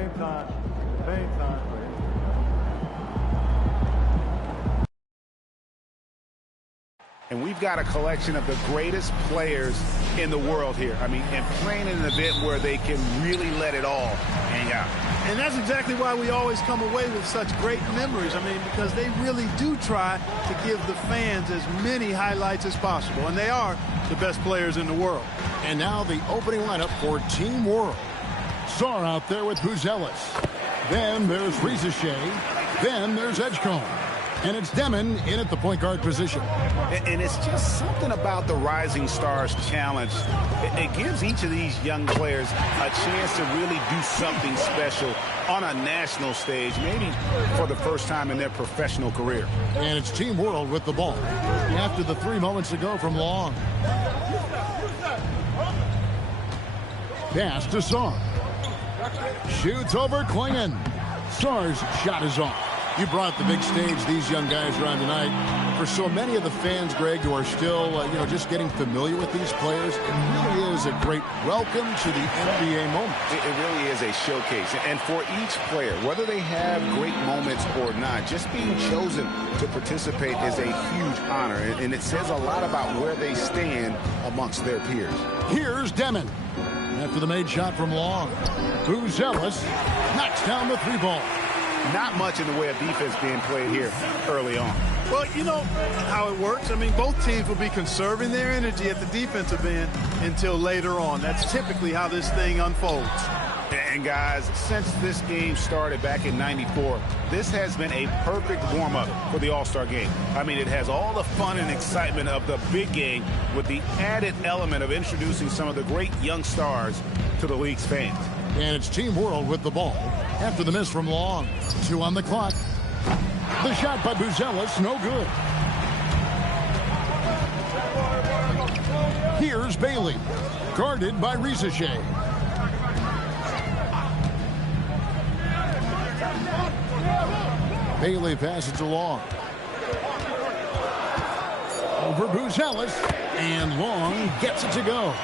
Same time. Same time. And we've got a collection of the greatest players in the world here. I mean, and playing in an event where they can really let it all hang out. And that's exactly why we always come away with such great memories. I mean, because they really do try to give the fans as many highlights as possible. And they are the best players in the world. And now the opening lineup for Team World. Sarr out there with Buzelis. Then there's Rizichet. Then there's Edgecombe. And it's Demon in at the point guard position. And it's just something about the Rising Stars Challenge. It gives each of these young players a chance to really do something special on a national stage, maybe for the first time in their professional career. And it's Team World with the ball after the 3 moments ago from Long. Pass to Sarr. Shoots over Klingon. Sarr's shot is off. You brought up the big stage these young guys are on tonight. For so many of the fans, Greg, who are still, just getting familiar with these players, it really is a great welcome to the NBA moment. It really is a showcase. And for each player, whether they have great moments or not, just being chosen to participate is a huge honor. And it says a lot about where they stand amongst their peers. Here's Demon. After the made shot from Long. Buzelis knocks down the 3-ball. Not much in the way of defense being played here early on. Well, you know how it works. I mean, both teams will be conserving their energy at the defensive end until later on. That's typically how this thing unfolds. And guys, since this game started back in '94, this has been a perfect warm-up for the All-Star game. I mean, it has all the fun and excitement of the big game with the added element of introducing some of the great young stars to the league's fans. And it's Team World with the ball after the miss from Long. 2 on the clock. The shot by Buzelis, no good. Here's Bailey, guarded by Rizichet. Bailey passes to Long. Over Buzelis, and Long gets it to go.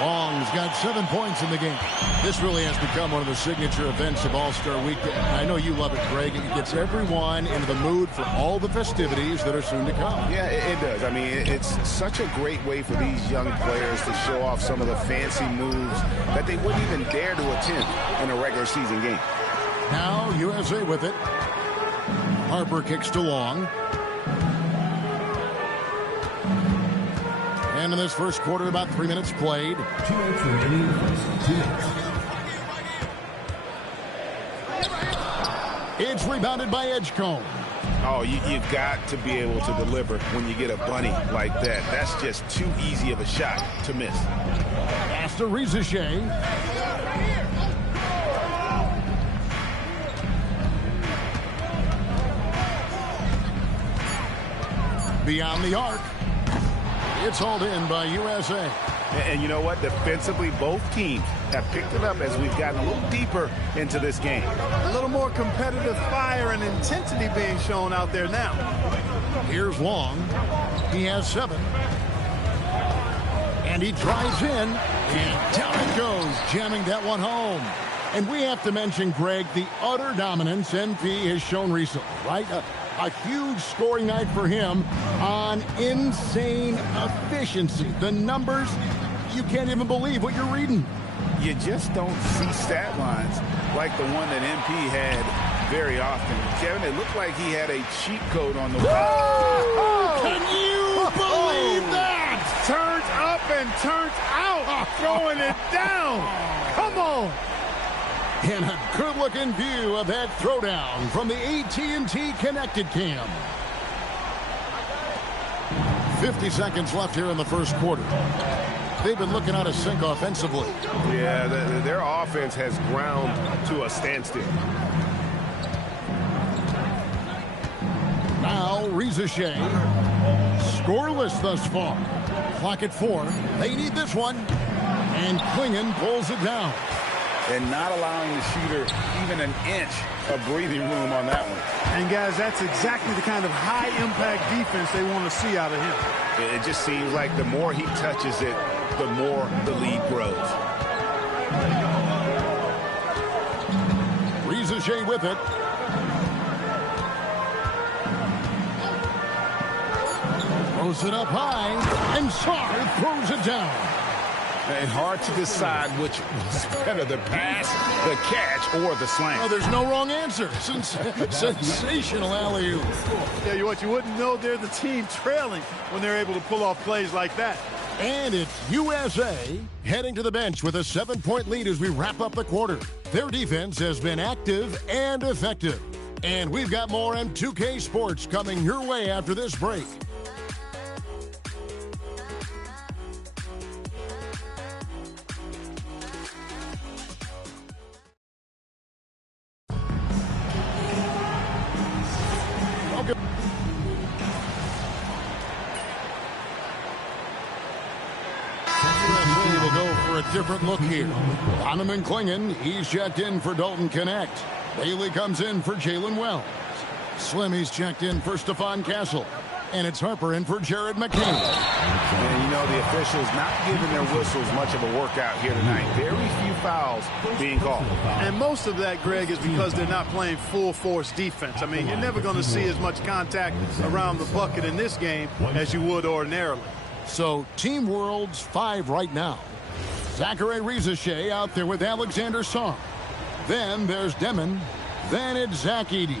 Long's got 7 points in the game. This really has become one of the signature events of All-Star Weekend. I know you love it, Greg. It gets everyone into the mood for all the festivities that are soon to come. Yeah, it does. I mean, it's such a great way for these young players to show off some of the fancy moves that they wouldn't even dare to attempt in a regular season game. Now USA with it. Harper kicks to Long. And in this first quarter, about 3 minutes played. 2 minutes remaining. 2 minutes. It's rebounded by Edgecombe. Oh, you've got to be able to deliver when you get a bunny like that. That's just too easy of a shot to miss. Pass to Rizichet. Beyond the arc. It's hauled in by USA. And you know what? Defensively, both teams have picked it up as we've gotten a little deeper into this game. A little more competitive fire and intensity being shown out there now. Here's Long. He has 7. And he drives in. And down it goes, jamming that one home. And we have to mention, Greg, the utter dominance NP has shown recently, right? A huge scoring night for him on insane efficiency. The numbers, you can't even believe what you're reading. You just don't see stat lines like the one that MP had very often. Kevin, it looked like he had a cheat code on the wall. Can you believe that? Turns up and turns out, throwing it down. Come on. And a good-looking view of that throwdown from the AT&T Connected Cam. 50 seconds left here in the first quarter. They've been looking out of sync offensively. Yeah, their offense has ground to a standstill. Now Rizichet. Scoreless thus far. Clock at 4. They need this one. And Klingon pulls it down. And not allowing the shooter even an inch of breathing room on that one. And, guys, that's exactly the kind of high-impact defense they want to see out of him. It just seems like the more he touches it, the more the lead grows. Rizachet with it. Throws it up high, and Sarr throws it down. And hard to decide which was better, the pass, the catch, or the slam. Oh, there's no wrong answer. Sensational alley-oop. Yeah, what you wouldn't know, they're the team trailing when they're able to pull off plays like that. And it's USA heading to the bench with a 7-point lead as we wrap up the quarter. Their defense has been active and effective. And we've got more M2K Sports coming your way after this break. We'll go for a different look here. Donovan Clingan, he's checked in for Dalton Connect. Bailey comes in for Jalen Wells. Slimmy's checked in for Stephon Castle. And it's Harper in for Jared McCain. And you know, the officials not giving their whistles much of a workout here tonight. Very few fouls being called. And most of that, Greg, is because they're not playing full force defense. I mean, you're never going to see as much contact around the bucket in this game as you would ordinarily. So, Team World's 5 right now. Zachary Rizachet out there with Alexander Sarr. Then there's Demon. Then it's Zach Edey.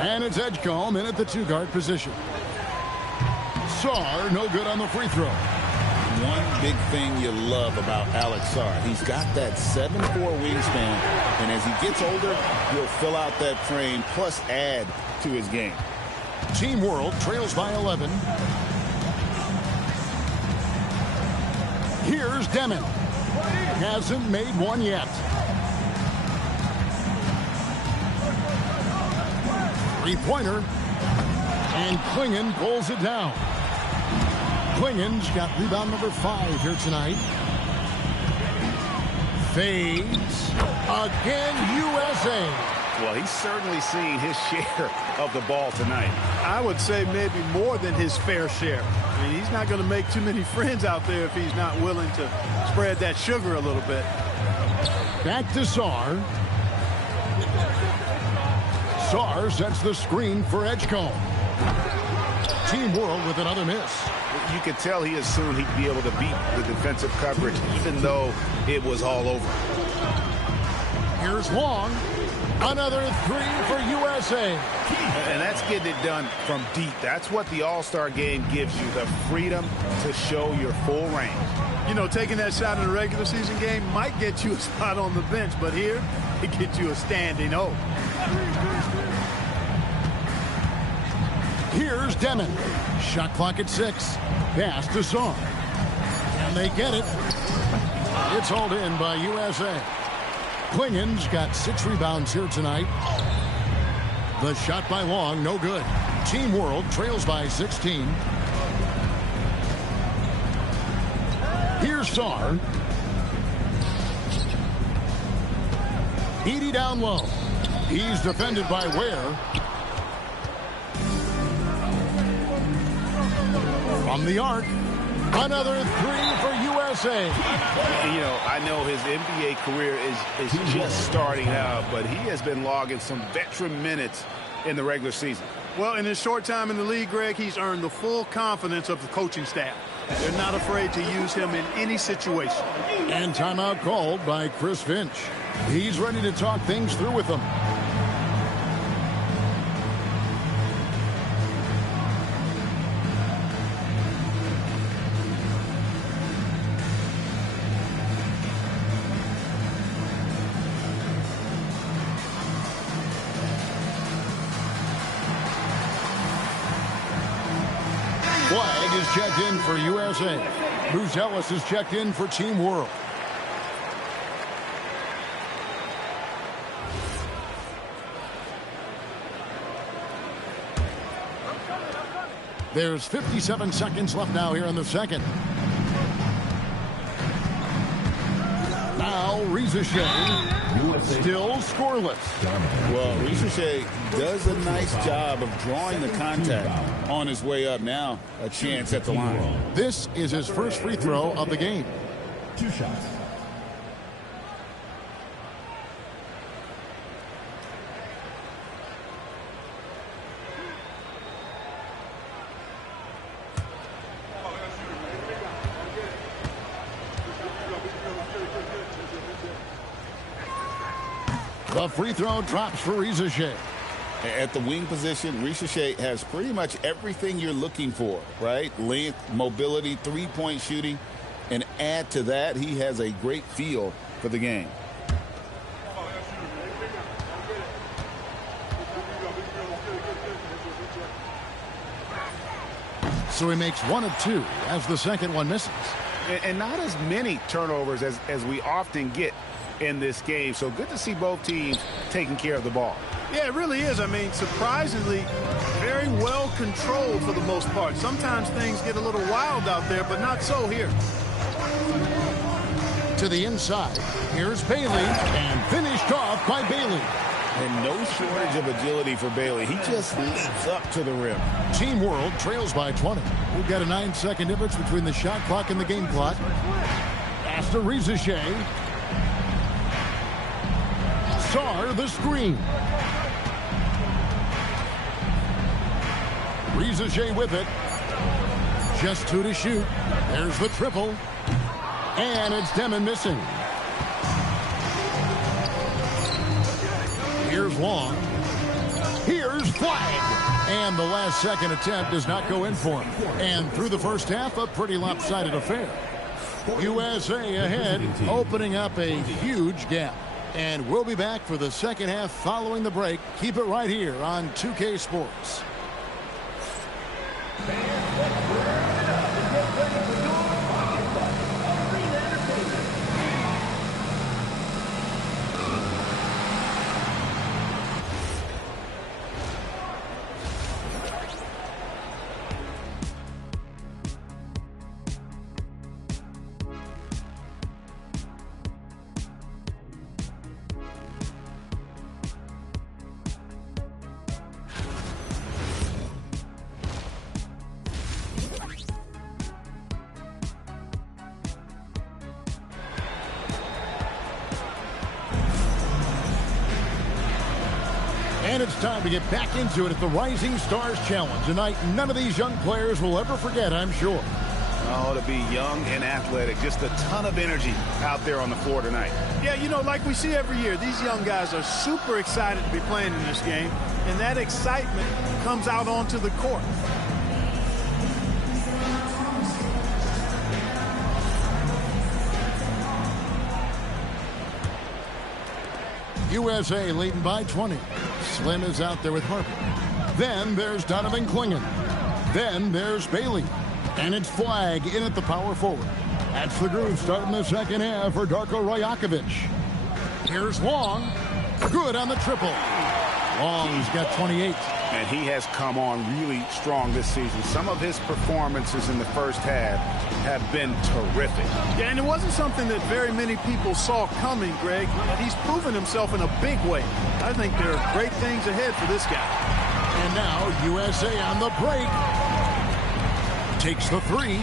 And it's Edgecombe in at the 2-guard position. Sarr, no good on the free throw. One big thing you love about Alex Sarr, he's got that 7'4" wingspan, and as he gets older, he'll fill out that frame, plus add to his game. Team World trails by 11. Here's Demon. Hasn't made one yet. Three-pointer. And Clingan pulls it down. Clingan's got rebound number 5 here tonight. Fades. Again, USA. Well, he's certainly seen his share of the ball tonight. I would say maybe more than his fair share. I mean, he's not going to make too many friends out there if he's not willing to spread that sugar a little bit. Back to Sarr. Sarr sets the screen for Edgecombe. Team World with another miss. You could tell he assumed he'd be able to beat the defensive coverage, even though it was all over. Here's Long. Another 3 for USA. And that's getting it done from deep. That's what the All-Star game gives you, the freedom to show your full range. You know, taking that shot in a regular season game might get you a spot on the bench, but here, it gets you a standing O. Here's Demon. Shot clock at 6. Pass to Sarr. And they get it. It's hauled in by USA. Clingan's got 6 rebounds here tonight. The shot by Long, no good. Team World trails by 16. Here's Sarr. Edey down low. He's defended by Ware. From the arc, another 3 for USA. You know, I know his NBA career is just starting out, but he has been logging some veteran minutes in the regular season. Well, in his short time in the league, Greg, he's earned the full confidence of the coaching staff. They're not afraid to use him in any situation. And timeout called by Chris Finch. He's ready to talk things through with them. Flag is checked in for USA. Bruce Ellis is checked in for Team World. There's 57 seconds left now here in the second. Now Rizachet still scoreless. Well, Rizachet does a nice job of drawing the contact on his way up. Now a chance at the line. This is his first free throw of the game. 2 shots. The free throw drops for Rizachet. At the wing position, Rizachet has pretty much everything you're looking for, right? Length, mobility, three-point shooting. And add to that, he has a great feel for the game. So he makes 1 of 2 as the second one misses. And not as many turnovers as we often get in this game. So good to see both teams taking care of the ball. Yeah, it really is. I mean, surprisingly, very well controlled for the most part. Sometimes things get a little wild out there, but not so here. To the inside. Here's Bailey, and finished off by Bailey. And no shortage of agility for Bailey. He just leaps up to the rim. Team World trails by 20. We've got a 9-second difference between the shot clock and the game clock. Pass to Rizachet. Sarr the screen. Rizachet with it. Just 2 to shoot. There's the triple. And it's Demon missing. Here's Long. Here's Flag. And the last second attempt does not go in for him. And through the first half, a pretty lopsided affair. USA ahead, opening up a huge gap. And we'll be back for the second half following the break. Keep it right here on 2K Sports. And it's time to get back into it at the Rising Stars Challenge. A night none of these young players will ever forget, I'm sure. Oh, to be young and athletic. Just a ton of energy out there on the floor tonight. Yeah, you know, like we see every year, these young guys are super excited to be playing in this game. And that excitement comes out onto the court. USA leading by 20. Slim is out there with Harper. Then there's Donovan Clingan. Then there's Bailey. And it's Flag in at the power forward. That's the groove starting the second half for Darko Rajakovic. Here's Long. Good on the triple. Long's got 28. And he has come on really strong this season. Some of his performances in the first half have been terrific. Yeah, and it wasn't something that very many people saw coming, Greg. But he's proven himself in a big way. I think there are great things ahead for this guy. And now USA on the break. Takes the three.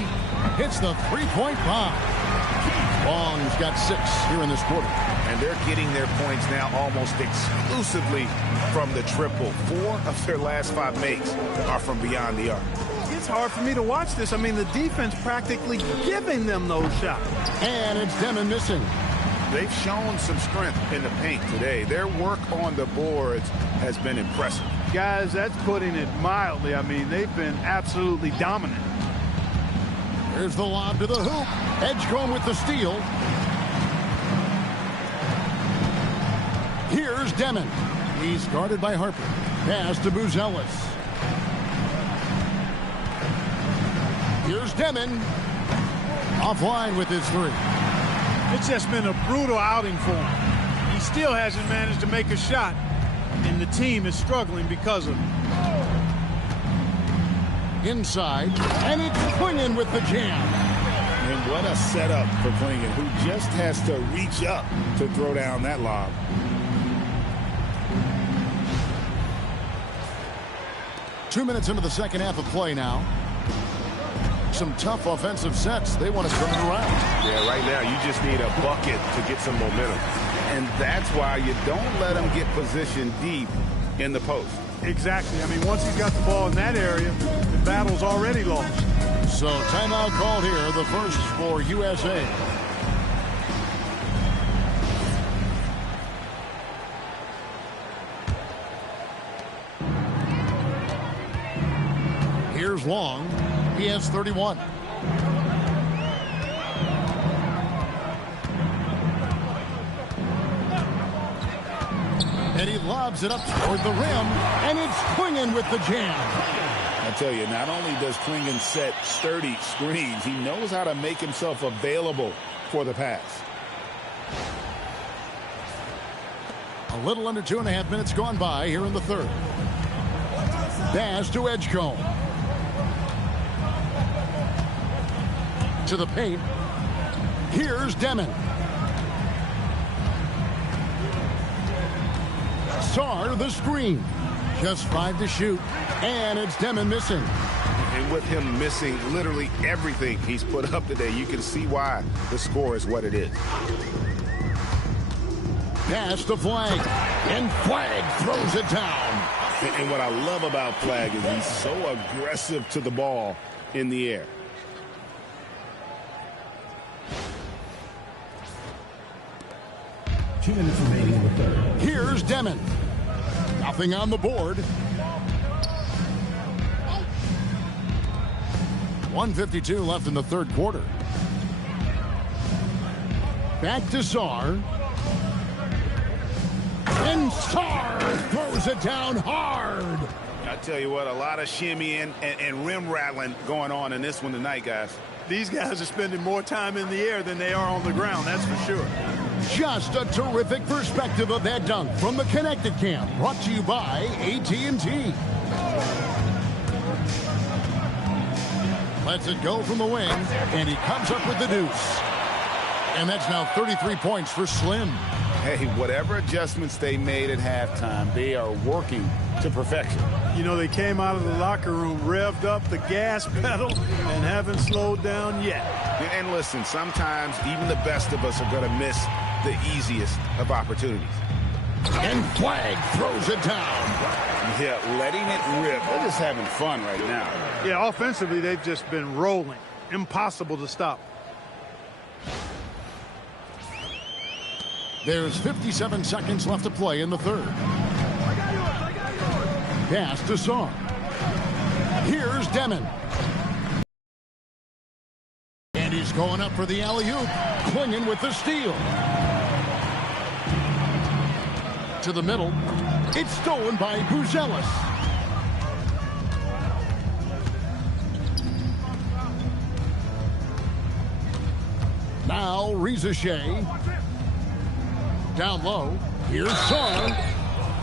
Hits the three-point bomb. Long's got 6 here in this quarter. And they're getting their points now almost exclusively from the triple. 4 of their last 5 makes are from beyond the arc. It's hard for me to watch this. I mean, the defense practically giving them those shots. And it's Demon missing. They've shown some strength in the paint today. Their work on the boards has been impressive. Guys, that's putting it mildly. I mean, they've been absolutely dominant. Here's the lob to the hoop. Edgecombe with the steal. Here's Demon. He's guarded by Harper. Pass to Buzelis. Here's Demon. Offline with his 3. It's just been a brutal outing for him. He still hasn't managed to make a shot, and the team is struggling because of it. Inside, and it's Clingan with the jam. And what a setup for Clingan, who just has to reach up to throw down that lob. Two minutes into the second half of play now. Some tough offensive sets. They want to turn it around. Yeah, right now you just need a bucket to get some momentum. And that's why you don't let them get positioned deep in the post. Exactly. I mean, once he's got the ball in that area, the battle's already lost. So timeout called here, the first for USA. Here's Long. He has 31. And he lobs it up toward the rim, and it's Klingon with the jam. I tell you, not only does Klingon set sturdy screens, he knows how to make himself available for the pass. A little under 2.5 minutes gone by here in the third. Pass to Edgecombe. To the paint. Here's Demon. Sar the screen. Just 5 to shoot. And it's Demon missing. And with him missing literally everything he's put up today, you can see why the score is what it is. Pass to Flag. And Flag throws it down. And what I love about Flag is he's so aggressive to the ball in the air. Two minutes remaining in the third. Here's Demon. Nothing on the board. 1:52 left in the third quarter. Back to Sar. And Sar throws it down hard. I tell you what, a lot of shimmying and rim rattling going on in this one tonight, guys. These guys are spending more time in the air than they are on the ground, that's for sure. Just a terrific perspective of that dunk from the Connected Camp, brought to you by AT&T. Lets it go from the wing, and he comes up with the deuce. And that's now 33 points for Slim. Hey, whatever adjustments they made at halftime, they are working to perfection. You know, they came out of the locker room, revved up the gas pedal, and haven't slowed down yet. And listen, sometimes even the best of us are going to miss the easiest of opportunities. And Flag throws it down. Yeah, letting it rip. They're just having fun right now. Yeah, offensively, they've just been rolling. Impossible to stop. There's 57 seconds left to play in the third. Pass to Sar. Here's Demon. And he's going up for the alley-oop. Klingon with the steal. To the middle. It's stolen by Buzelis. Now Rizashay. Down low. Here's Sar.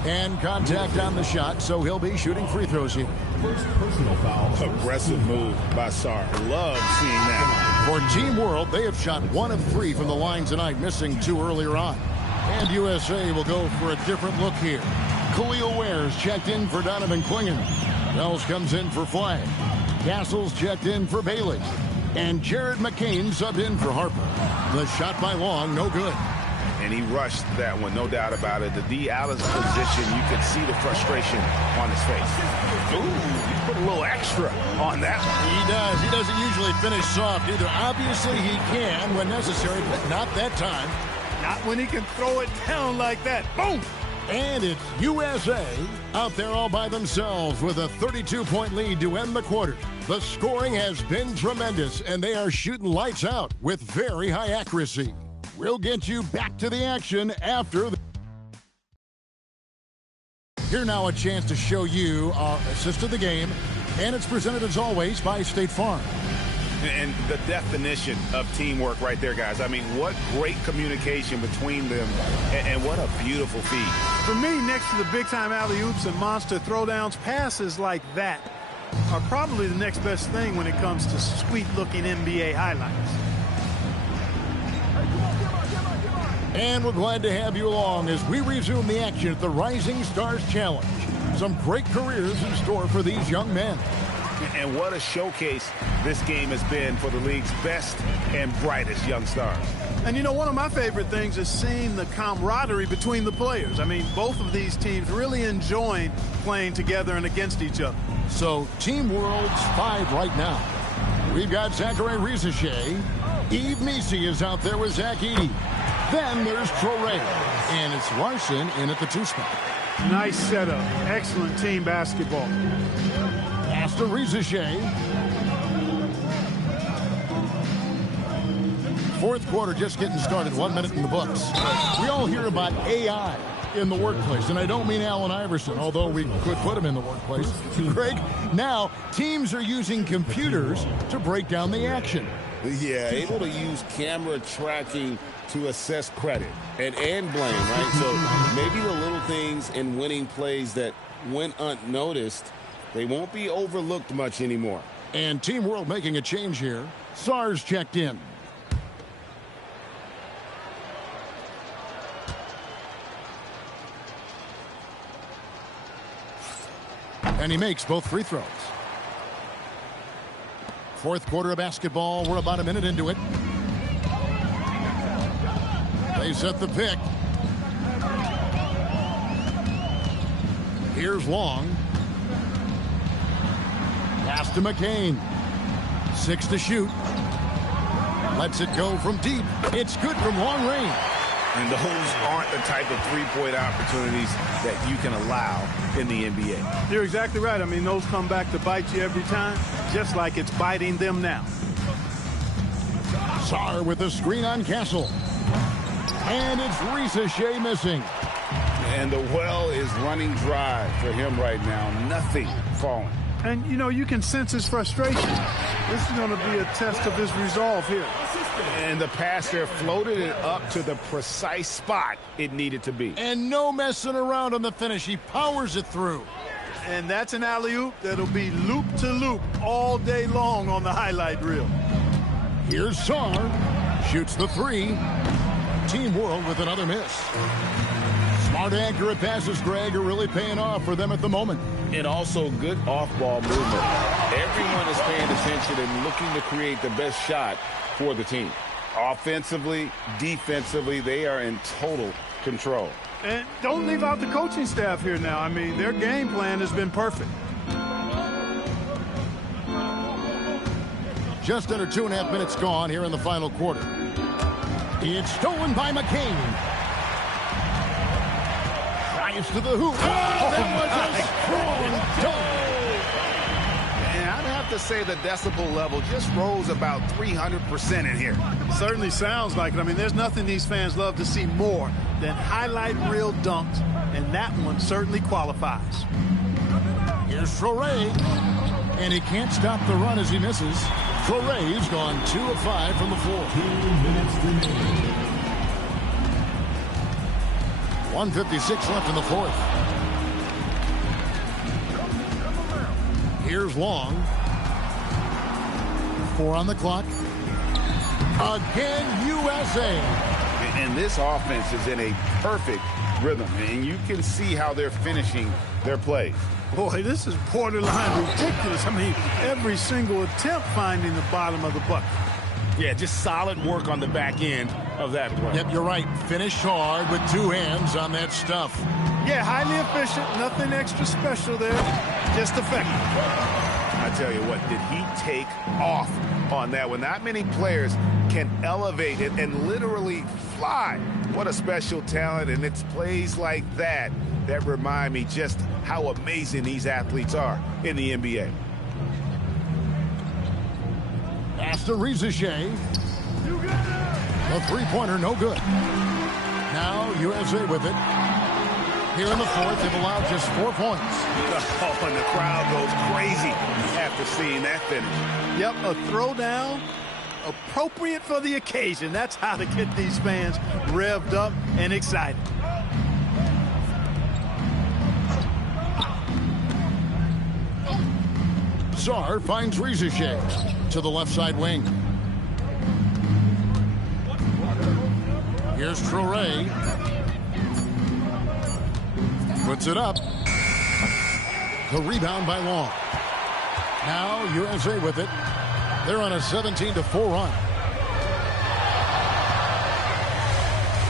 And contact on the shot, so he'll be shooting free throws here. First personal foul. Aggressive move by Sar. Love seeing that. For Team World, they have shot 1 of 3 from the line tonight, missing 2 earlier on. And USA will go for a different look here. Khalil Ware's checked in for Donovan Klingon. Wells comes in for Flag. Castles checked in for Bailey. And Jared McCain subbed in for Harper. The shot by Long, no good. And he rushed that one, no doubt about it. The D out of position, you could see the frustration on his face. Ooh, he put a little extra on that one. He does. He doesn't usually finish soft either. Obviously, he can when necessary, but not that time. Not when he can throw it down like that. Boom! And it's USA out there all by themselves with a 32-point lead to end the quarter. The scoring has been tremendous, and they are shooting lights out with very high accuracy. We'll get you back to the action after. Here now a chance to show you our assist of the game, and it's presented as always by State Farm. And the definition of teamwork right there, guys. I mean, what great communication between them, and what a beautiful feed. For me, next to the big-time alley-oops and monster throwdowns, passes like that are probably the next best thing when it comes to sweet-looking NBA highlights. And we're glad to have you along as we resume the action at the Rising Stars Challenge. Some great careers in store for these young men. And what a showcase this game has been for the league's best and brightest young stars. And you know, one of my favorite things is seeing the camaraderie between the players. I mean, both of these teams really enjoying playing together and against each other. So, Team World's 5 right now. We've got Zachary Rizashay. Eve Meesey is out there with Zach Edey. Then there's Torrey. And it's Larson in at the 2 spot. Nice setup. Excellent team basketball. Pass to Rizachet. Fourth quarter just getting started. 1 minute in the books. We all hear about AI in the workplace, and I don't mean Allen Iverson, although we could put him in the workplace. Greg, now teams are using computers to break down the action. Yeah, able to use camera tracking to assess credit and blame, right? So maybe the little things in winning plays that went unnoticed, they won't be overlooked much anymore. And Team World making a change here. Sar's checked in. And he makes both free throws. Fourth quarter of basketball. We're about a minute into it. They set the pick. Here's Long. Pass to McCain. 6 to shoot. Lets it go from deep. It's good from long range. And those aren't the type of three-point opportunities that you can allow in the NBA. You're exactly right. I mean, those come back to bite you every time, just like it's biting them now. Sar with the screen on Castle. And it's Rizachet missing. And the well is running dry for him right now. Nothing falling. And, you know, you can sense his frustration. This is going to be a test of his resolve here. And the pass there floated it up to the precise spot it needed to be. And no messing around on the finish. He powers it through. And that's an alley-oop that'll be loop to loop all day long on the highlight reel. Here's Sar. Shoots the three. Team World with another miss. Smart, accurate passes, Greg, are really paying off for them at the moment. And also good off-ball movement. Everyone is paying attention and looking to create the best shot for the team. Offensively, defensively, they are in total control. And don't leave out the coaching staff here now. I mean, their game plan has been perfect. Just under 2.5 minutes gone here in the final quarter. It's stolen by McCain. Drives to the hoop. Oh, that was a strong dunk. And I'd have to say the decibel level just rose about 300% in here. Certainly sounds like it. I mean, there's nothing these fans love to see more than highlight reel dunks, and that one certainly qualifies. Here's Traoré, and he can't stop the run as he misses. Traoré's gone 2 of 5 from the floor. 2 minutes remaining. 1:56 left in the fourth. Here's Long. 4 on the clock. Again, USA. And this offense is in a perfect rhythm, and you can see how they're finishing their plays. Boy, this is borderline ridiculous. I mean, every single attempt finding the bottom of the bucket. Yeah, just solid work on the back end of that play. Yep, you're right. Finish hard with 2 hands on that stuff. Yeah, highly efficient. Nothing extra special there. Just effective. I tell you what, did he take off on that one? Not many players can elevate it and literally fly. What a special talent, and it's plays like that that remind me just how amazing these athletes are in the NBA. Pass to Rizachet. The three-pointer, no good. Now USA with it. Here in the fourth, they've allowed just 4 points. Oh, and the crowd goes crazy after seeing that finish. Yep, a throwdown appropriate for the occasion. That's how to get these fans revved up and excited. Sar finds Rizachet to the left side wing. Here's Traoré. Puts it up. The rebound by Long. Now USA with it. They're on a 17-4 run.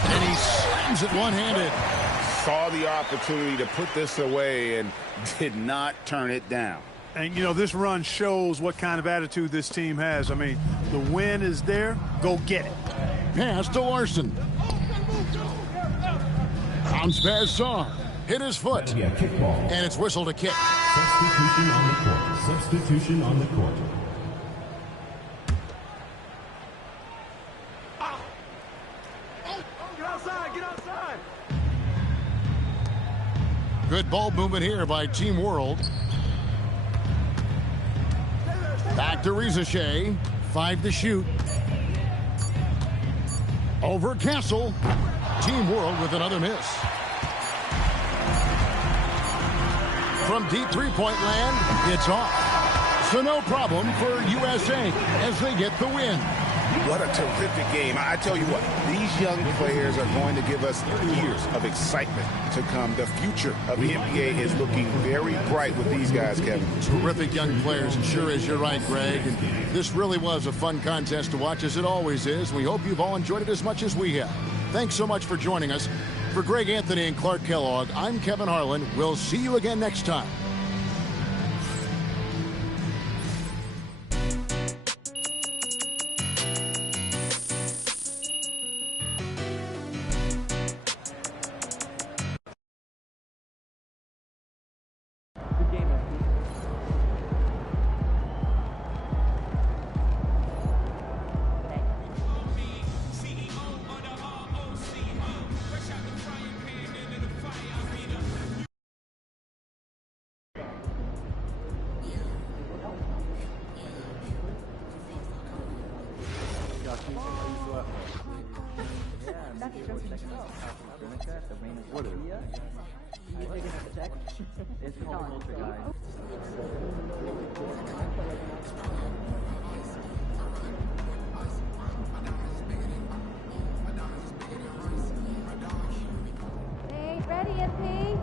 And he slams it one-handed. Saw the opportunity to put this away and did not turn it down. And, you know, this run shows what kind of attitude this team has. I mean, the win is there. Go get it. Pass to Larson. Bounce pass Sar. Hit his foot. Yeah, kickball. And it's whistled a kick. Substitution on the court. Substitution on the court. Get outside! Get outside! Good ball movement here by Team World. Back to Rizachet. 5 to shoot. Over Castle. Team World with another miss. From deep three-point land, it's off. So no problem for USA as they get the win. What a terrific game. I tell you what, these young players are going to give us years of excitement to come. The future of the NBA is looking very bright with these guys, Kevin. Terrific young players. It sure is. You're right, Greg. And this really was a fun contest to watch, as it always is. We hope you've all enjoyed it as much as we have. Thanks so much for joining us. For Greg Anthony and Clark Kellogg, I'm Kevin Harlan. We'll see you again next time. Hey, ready, MP?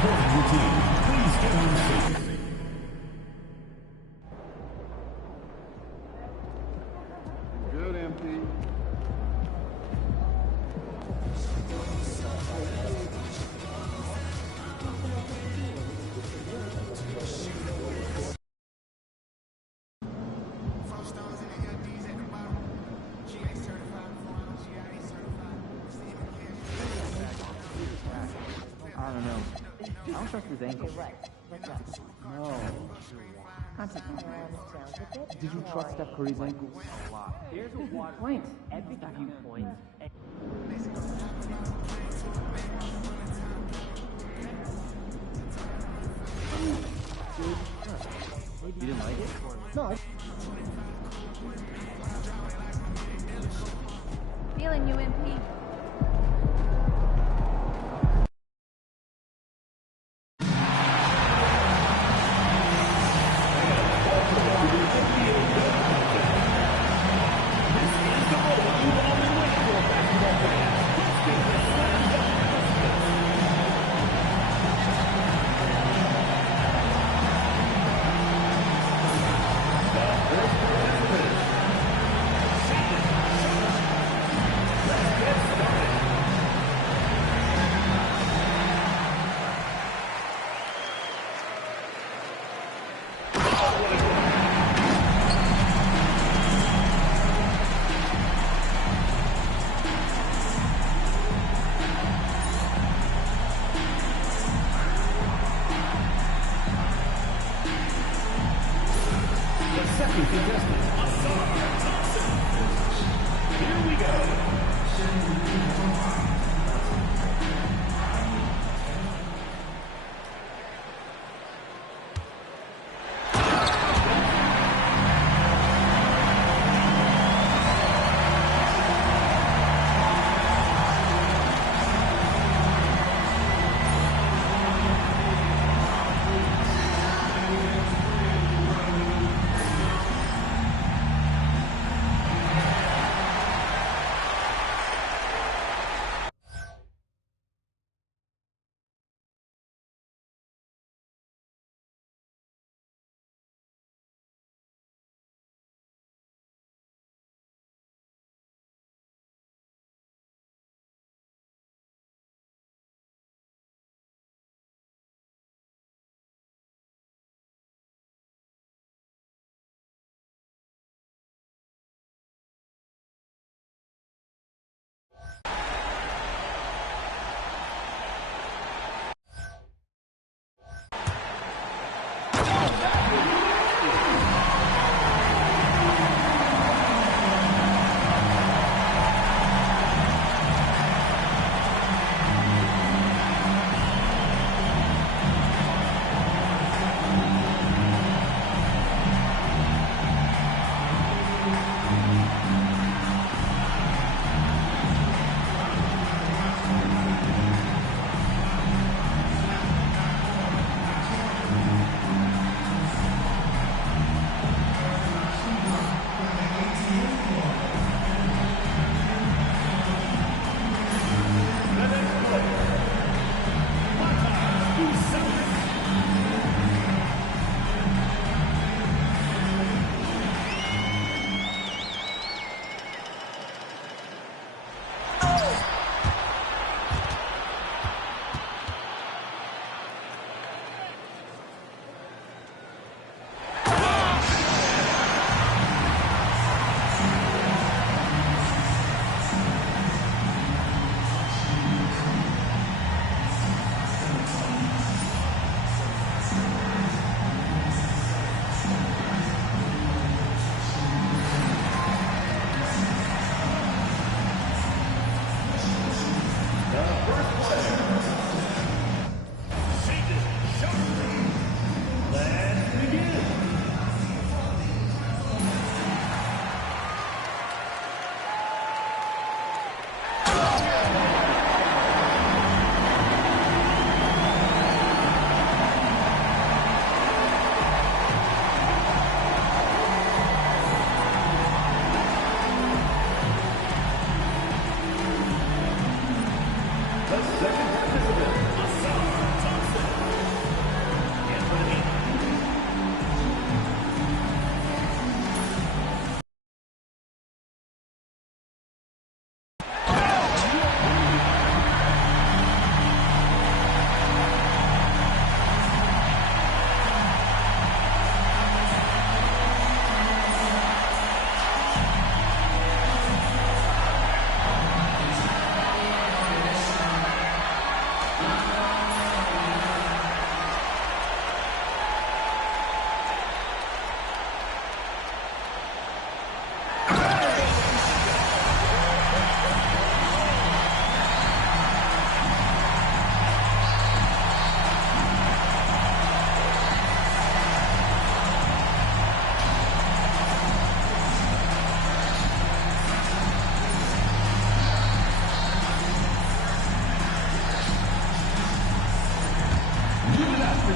Supporting your team, please get on station. Good, MP. I don't know. I don't trust his ankle. You're right. Let's go. No. Did you trust Steph Curry's ankle? A lot. Here's a water point. Every viewpoint. You didn't like it? No. Feeling you, MP.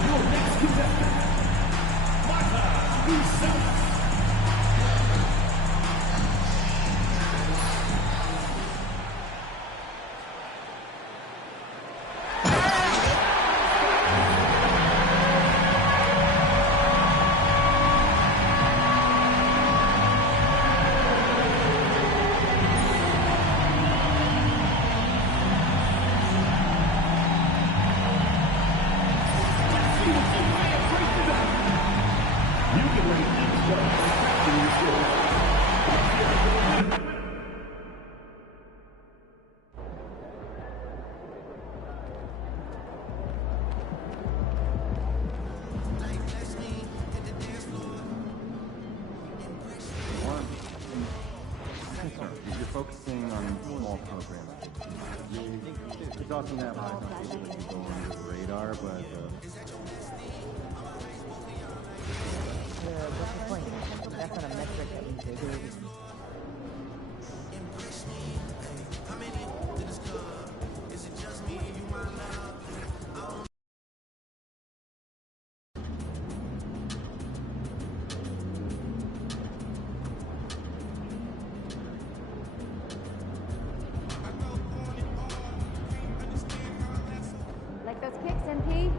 your next contestant, Micah. Focusing on small programs. You're talking that high competition that can go under the radar, but what's the point? That's not a metric that means bigger. Like those kicks, MP?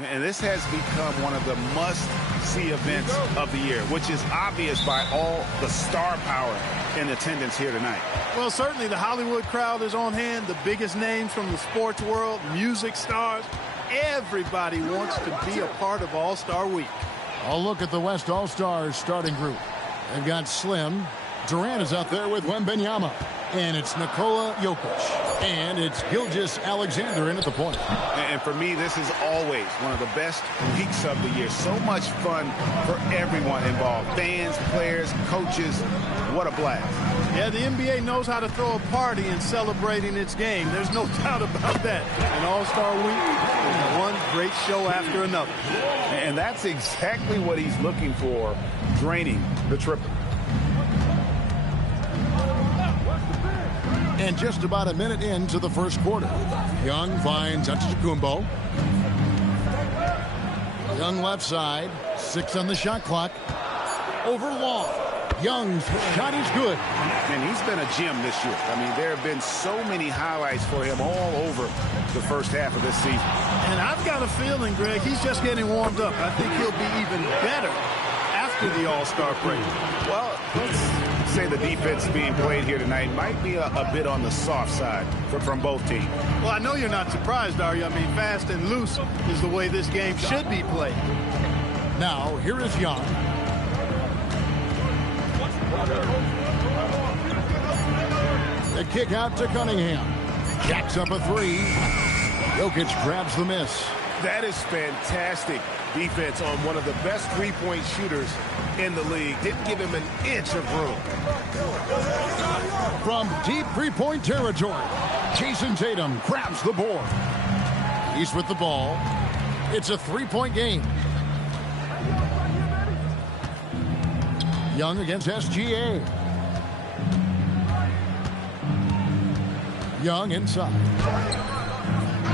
And this has become one of the must-see events of the year, which is obvious by all the star power in attendance here tonight. Well, certainly the Hollywood crowd is on hand, the biggest names from the sports world, music stars. Everybody wants to be a part of All-Star Week. I'll look at the West All-Stars starting group. They've got Slim. Durant is out there with Wembanyama. And it's Nikola Jokic. And it's Gilgeous Alexander in at the point. And for me, this is always one of the best weeks of the year. So much fun for everyone involved. Fans, players, coaches. What a blast. Yeah, the NBA knows how to throw a party in celebrating its game. There's no doubt about that. An All-Star Week is one great show after another. And that's exactly what he's looking for, draining the triple. And just about a minute into the first quarter, Young finds Antetokounmpo. Young left side, 6 on the shot clock. Over Long. Young's shot is good. And he's been a gem this year. I mean, there have been so many highlights for him all over the first half of this season. And I've got a feeling, Greg, he's just getting warmed up. I think he'll be even better after the All-Star break. Well, let's say the defense being played here tonight might be a bit on the soft side from both teams. Well, I know you're not surprised, are you? I mean, fast and loose is the way this game should be played. Now, here is Young. The kick out to Cunningham. Jacks up a 3. Jokic grabs the miss. That is fantastic defense on one of the best three-point shooters in the league. Didn't give him an inch of room. From deep three-point territory, Jason Tatum grabs the board. He's with the ball. It's a three-point game. Young against SGA. Young inside.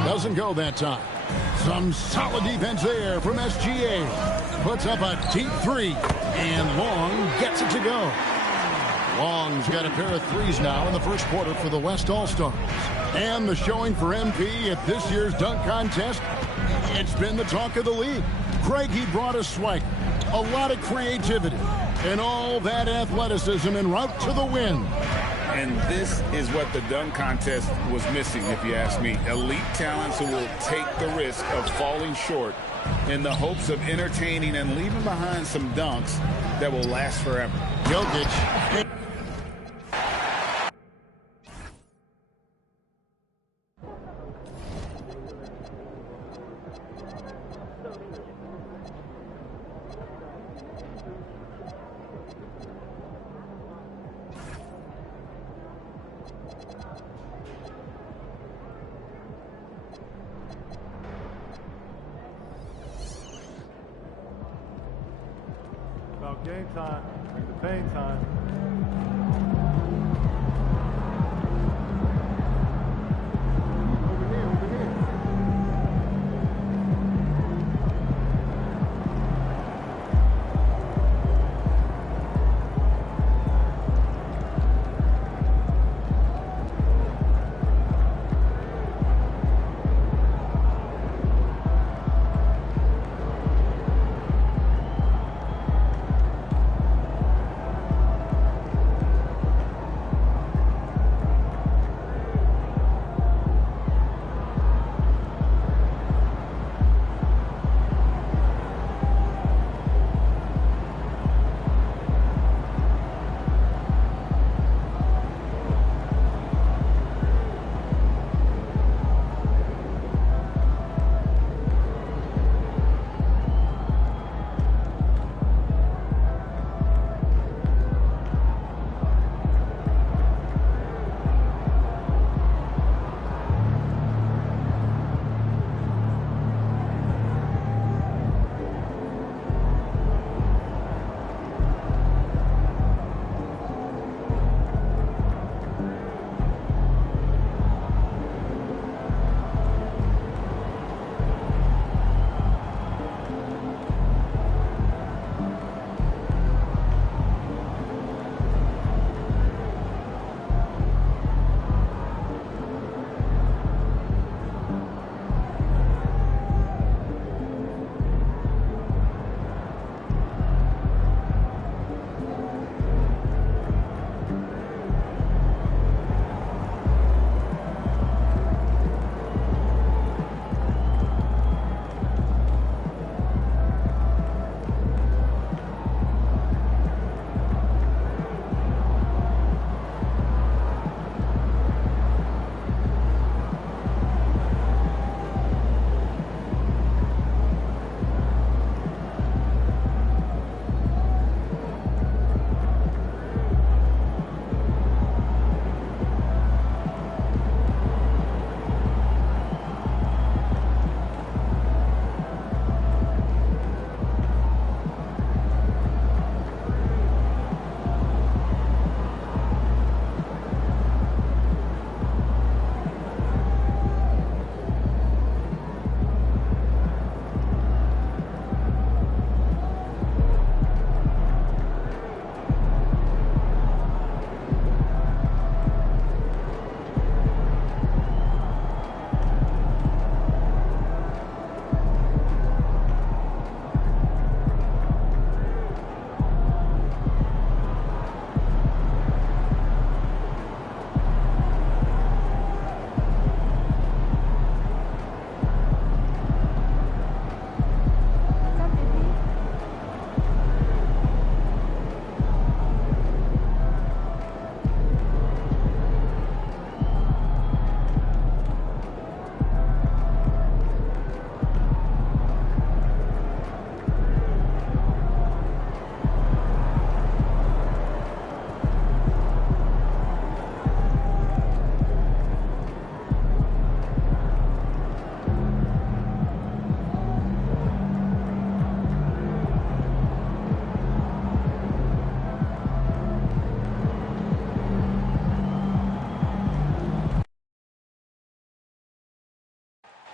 Doesn't go that time. Some solid defense there from SGA. Puts up a deep 3. And Long gets it to go. Long's got a pair of threes now in the first quarter for the West All-Stars. And the showing for MP at this year's dunk contest, it's been the talk of the league. Craig, he brought a swagger, a lot of creativity, and all that athleticism en route to the win. And this is what the dunk contest was missing, if you ask me. Elite talents who will take the risk of falling short in the hopes of entertaining and leaving behind some dunks that will last forever. Jokic. About game time, bring the pain time.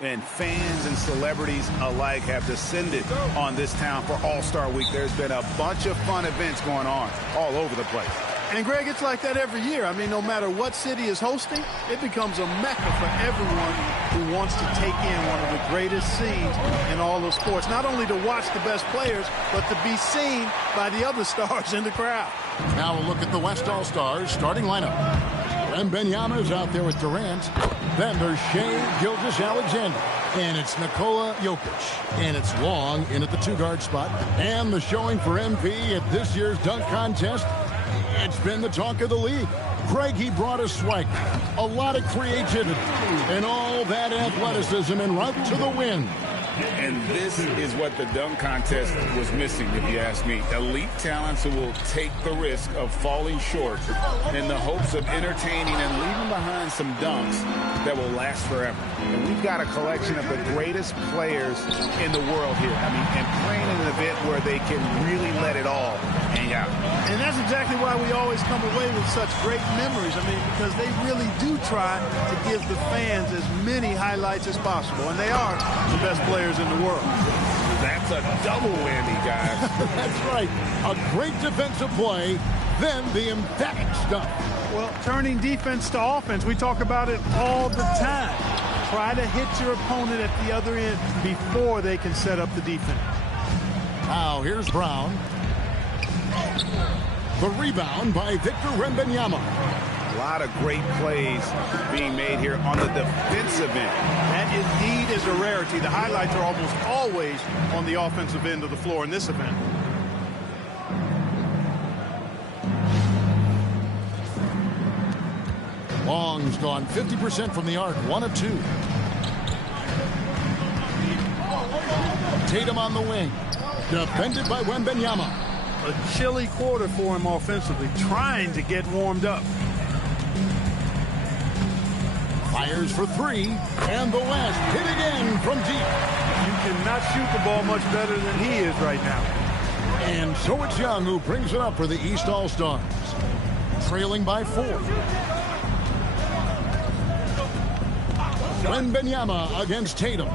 And fans and celebrities alike have descended on this town for All-Star Week. There's been a bunch of fun events going on all over the place. And, Greg, it's like that every year. I mean, no matter what city is hosting, it becomes a mecca for everyone who wants to take in one of the greatest scenes in all of sports. Not only to watch the best players, but to be seen by the other stars in the crowd. Now we'll look at the West All-Stars starting lineup. Wembanyama is out there with Durant. Then there's Shai Gilgeous-Alexander. And it's Nikola Jokic. And it's Long in at the two-guard spot. And the showing for MP at this year's dunk contest, it's been the talk of the league. Greg, he brought a swag, a lot of creativity, and all that athleticism en route to the win. And this is what the dunk contest was missing, if you ask me. Elite talents who will take the risk of falling short in the hopes of entertaining and leaving behind some dunks that will last forever. And we've got a collection of the greatest players in the world here. I mean, and playing in an event where they can really let it all hang out. And that's exactly why we always come away with such great memories. I mean, because they really do try to give the fans as many highlights as possible. And they are the best players in the world. That's a double whammy, guys. That's right. A great defensive play, then the emphatic stuff. Well, turning defense to offense, we talk about it all the time. Try to hit your opponent at the other end before they can set up the defense. Now here's Brown. The rebound by Victor Wembanyama. A lot of great plays being made here on the defensive end. That indeed is a rarity. The highlights are almost always on the offensive end of the floor in this event. Long's gone 50% from the arc, 1 of 2. Tatum on the wing. Defended by Wembanyama. A chilly quarter for him offensively, trying to get warmed up. Fires for 3, and the West hit again from deep. You cannot shoot the ball much better than he is right now. And so it's Young who brings it up for the East All-Stars. Trailing by 4. Wembanyama against Tatum.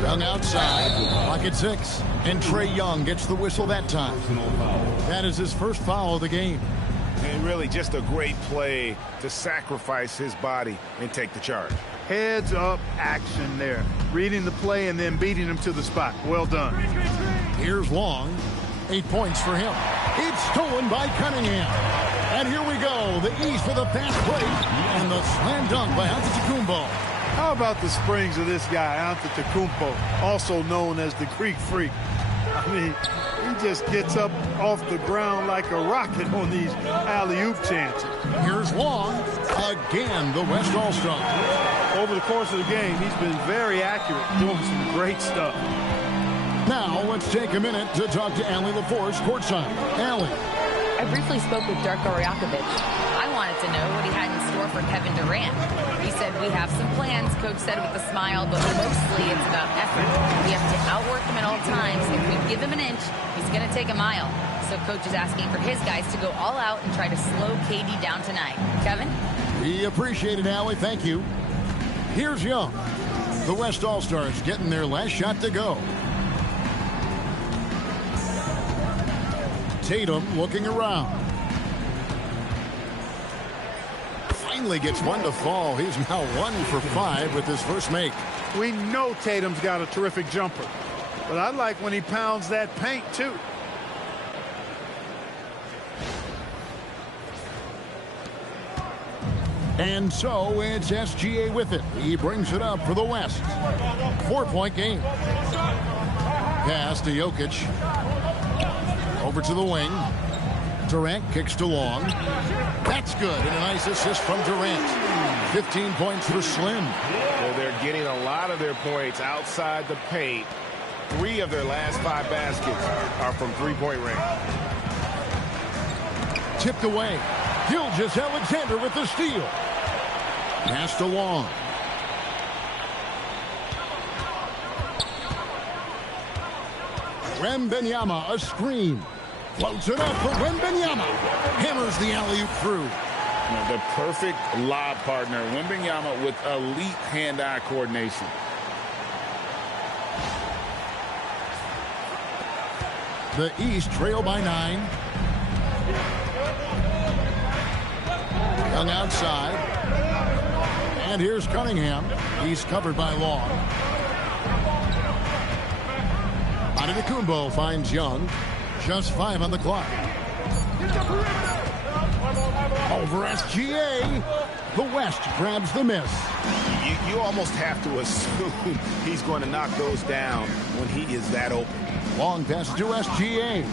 Young outside, pocket 6, and Trae Young gets the whistle that time. That is his first foul of the game. And really just a great play to sacrifice his body and take the charge. Heads up action there. Reading the play and then beating him to the spot. Well done. Here's Long. 8 points for him. It's stolen by Cunningham. And here we go. The East with a fast break and the slam dunk by Antetokounmpo. How about the springs of this guy, Antetokounmpo, also known as the Greek Freak? I mean, he just gets up off the ground like a rocket on these alley-oop chances. Here's Long. Again, the West All-Star. Over the course of the game, he's been very accurate, doing some great stuff. Now, let's take a minute to talk to Allie LaForce courtside. Allie. I briefly spoke with Darko Rajakovic. I wanted to know what he had in store for Kevin Durant. He said, we have some plans, Coach said with a smile, but mostly it's about effort. We have to outwork him at all times. If we give him an inch, he's going to take a mile. So Coach is asking for his guys to go all out and try to slow KD down tonight. Kevin? We appreciate it, Allie. Thank you. Here's Young. The West All-Stars getting their last shot to go. Tatum looking around. Finally gets one to fall. He's now 1 for 5 with his first make. We know Tatum's got a terrific jumper, but I like when he pounds that paint too. And so it's SGA with it. He brings it up for the West. 4-point game. Pass to Jokic. Over to the wing. Durant kicks to Long. That's good. And a nice assist from Durant. 15 points for Slim. Well, they're getting a lot of their points outside the paint. 3 of their last 5 baskets are from three-point range. Tipped away. Gilgeous-Alexander with the steal. Pass to Long. Wembanyama, a screen. Floats it up for Wembanyama. Hammers the alley-oop through. The perfect lob partner. Wembanyama with elite hand-eye coordination. The East trail by 9. Young outside. And here's Cunningham. He's covered by Long. Antetokounmpo finds Young. Just 5 on the clock. Over SGA. The West grabs the miss. You almost have to assume he's going to knock those down when he is that open. Long pass to SGA.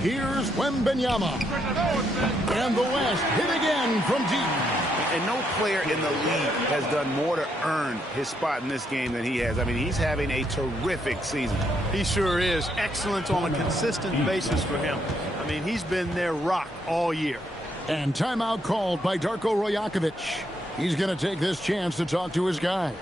Here's Wembanyama. And the West hit again from deep. And no player in the league has done more to earn his spot in this game than he has. I mean, he's having a terrific season. He sure is. Excellent on a consistent basis for him. I mean, he's been their rock all year. And timeout called by Darko Rajakovic. He's going to take this chance to talk to his guys.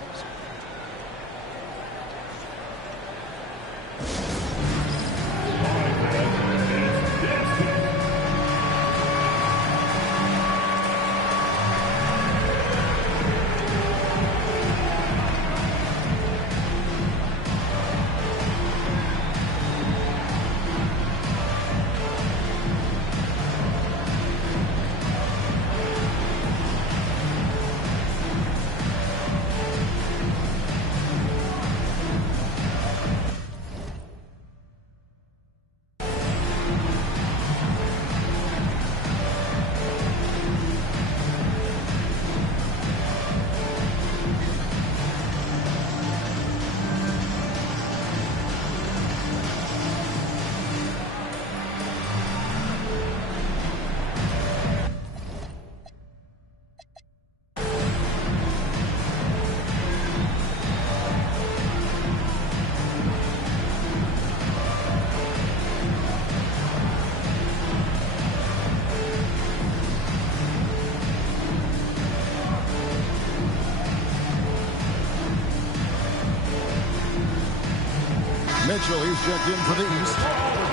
Mitchell, he's checked in for the East.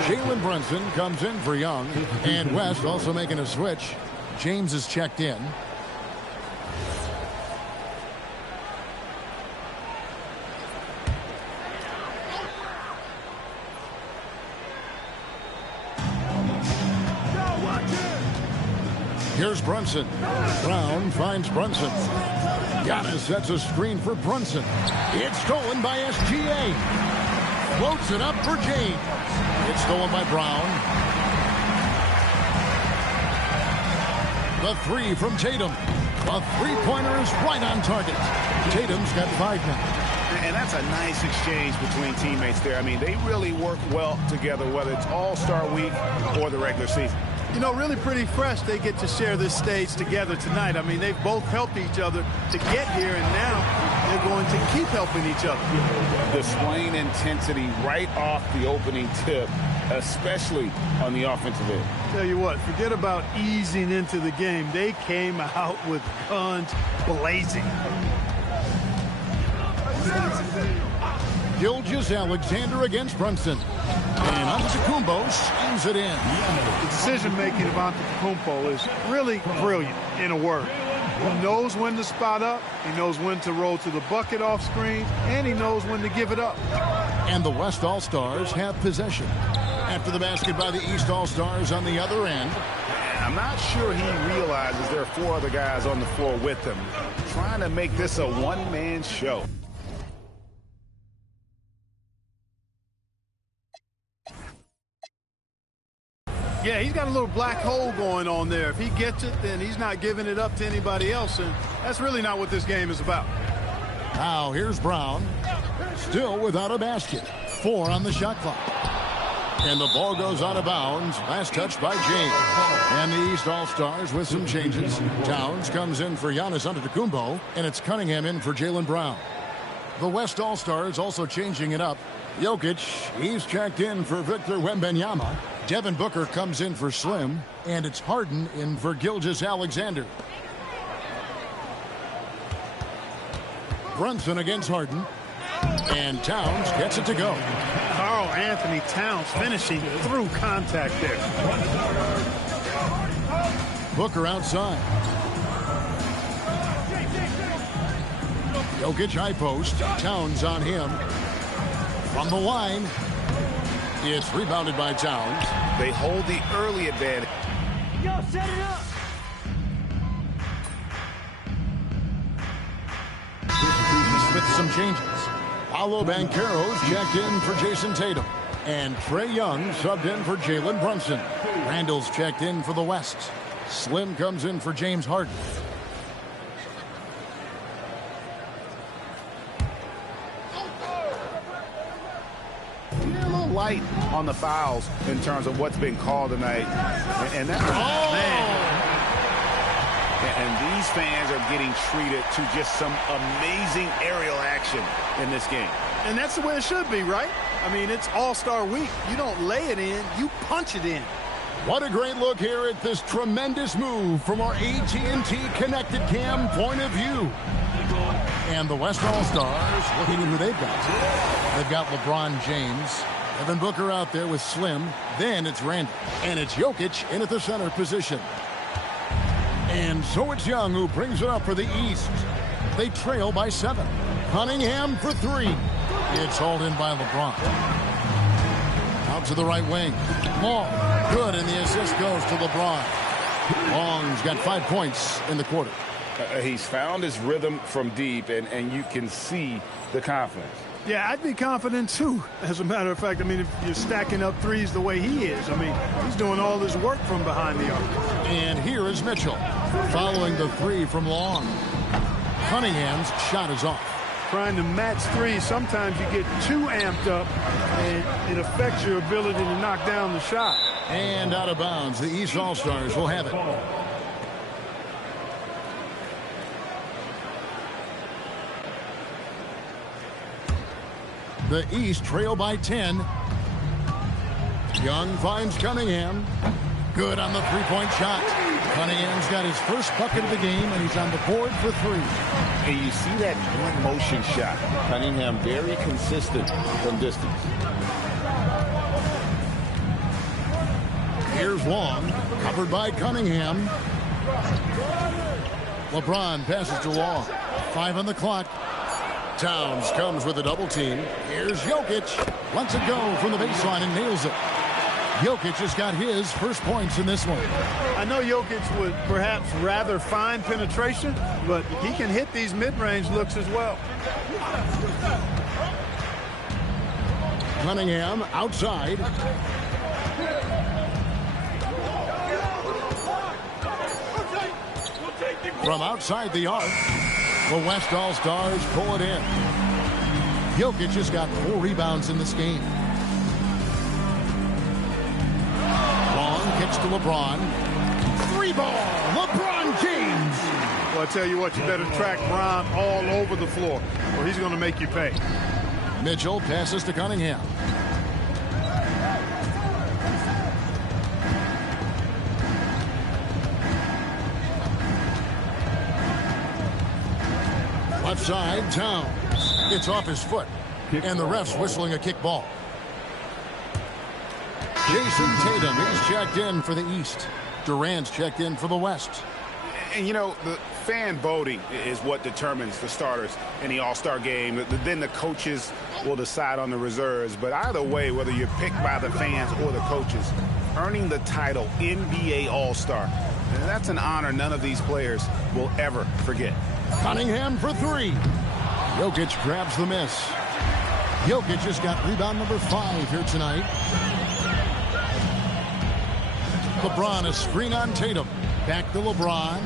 Jalen Brunson comes in for Young. And West also making a switch. James is checked in. Here's Brunson. Brown finds Brunson. Giannis sets a screen for Brunson. It's stolen by SGA. Floats it up for James. It's stolen by Brown. The 3 from Tatum. The three-pointer is right on target. Tatum's got 5 now. And that's a nice exchange between teammates there. I mean, they really work well together, whether it's All-Star Week or the regular season. You know, really pretty fresh they get to share this stage together tonight. I mean, they've both helped each other to get here, and now they're going to keep helping each other. Displaying intensity right off the opening tip, especially on the offensive end. Tell you what, forget about easing into the game. They came out with guns blazing. Gilgeous-Alexander against Brunson. And Antetokounmpo slams it in. The decision-making of Antetokounmpo is really brilliant, in a word. He knows when to spot up, he knows when to roll to the bucket off screen, and he knows when to give it up. And the West All-Stars have possession. After the basket by the East All-Stars on the other end. I'm not sure he realizes there are 4 other guys on the floor with him, trying to make this a one-man show. Yeah, he's got a little black hole going on there. If he gets it, then he's not giving it up to anybody else, and that's really not what this game is about. Now here's Brown, still without a basket. 4 on the shot clock. And the ball goes out of bounds. Last touch by James. And the East All-Stars with some changes. Towns comes in for Giannis Antetokounmpo, and it's Cunningham in for Jaylen Brown. The West All-Stars also changing it up. Jokic, he's checked in for Victor Wembanyama. Devin Booker comes in for Slim, and it's Harden in for Gilgeous-Alexander. Brunson against Harden, and Towns gets it to go. Karl Anthony Towns finishing through contact there. Booker outside. Jokic high post. Towns on him. From the line. It's rebounded by Towns. They hold the early advantage. Yo, set it up. With some changes. Paolo Banchero's checked in for Jason Tatum. And Trae Young subbed in for Jalen Brunson. Randall's checked in for the West. Slim comes in for James Harden. A little light on the fouls in terms of what's been called tonight. And that And these fans are getting treated to just some amazing aerial action in this game. And that's the way it should be, right? I mean, it's All-Star Week. You don't lay it in, you punch it in. What a great look here at this tremendous move from our AT&T Connected Cam point of view. And the West All-Stars, looking at who they've got. They've got LeBron James, Devin Booker out there with Slim. Then it's Randall. And it's Jokic in at the center position. And so it's Young who brings it up for the East. They trail by 7. Cunningham for 3. It's hauled in by LeBron. Out to the right wing. Long. Good, and the assist goes to LeBron. Long's got 5 points in the quarter. He's found his rhythm from deep, and you can see the confidence. Yeah, I'd be confident, too. As a matter of fact, I mean, if you're stacking up threes the way he is, I mean, he's doing all his work from behind the arc. And here is Mitchell, following the 3 from Long. Cunningham's shot is off. Trying to match threes, sometimes you get too amped up, and it affects your ability to knock down the shot. And out of bounds, the East All-Stars will have it. The East trail by 10. Young finds Cunningham. Good on the three-point shot. Cunningham's got his first bucket of the game, and he's on the board for 3. And you see that one-motion shot. Cunningham very consistent from distance. Here's Long, covered by Cunningham. LeBron passes to Long. 5 on the clock. Towns comes with a double team. Here's Jokic. Lets it go from the baseline and nails it. Jokic has got his first points in this one. I know Jokic would perhaps rather find penetration, but he can hit these mid-range looks as well. Cunningham outside. From outside the arc, the West All-Stars pull it in. Jokic has got 4 rebounds in this game. Long kicks to LeBron. 3-ball, LeBron James. Well, I tell you what, you better track Bron all over the floor, or he's going to make you pay. Mitchell passes to Cunningham. Left side, Towns. It's off his foot. And the ref's whistling a kick ball. Jason Tatum is checked in for the East. Durant's checked in for the West. And, you know, the fan voting is what determines the starters in the All-Star game. Then the coaches will decide on the reserves. But either way, whether you're picked by the fans or the coaches, earning the title NBA All-Star, that's an honor none of these players will ever forget. Cunningham for 3. Jokic grabs the miss. Jokic has got rebound number 5 here tonight. LeBron is screen on Tatum. Back to LeBron.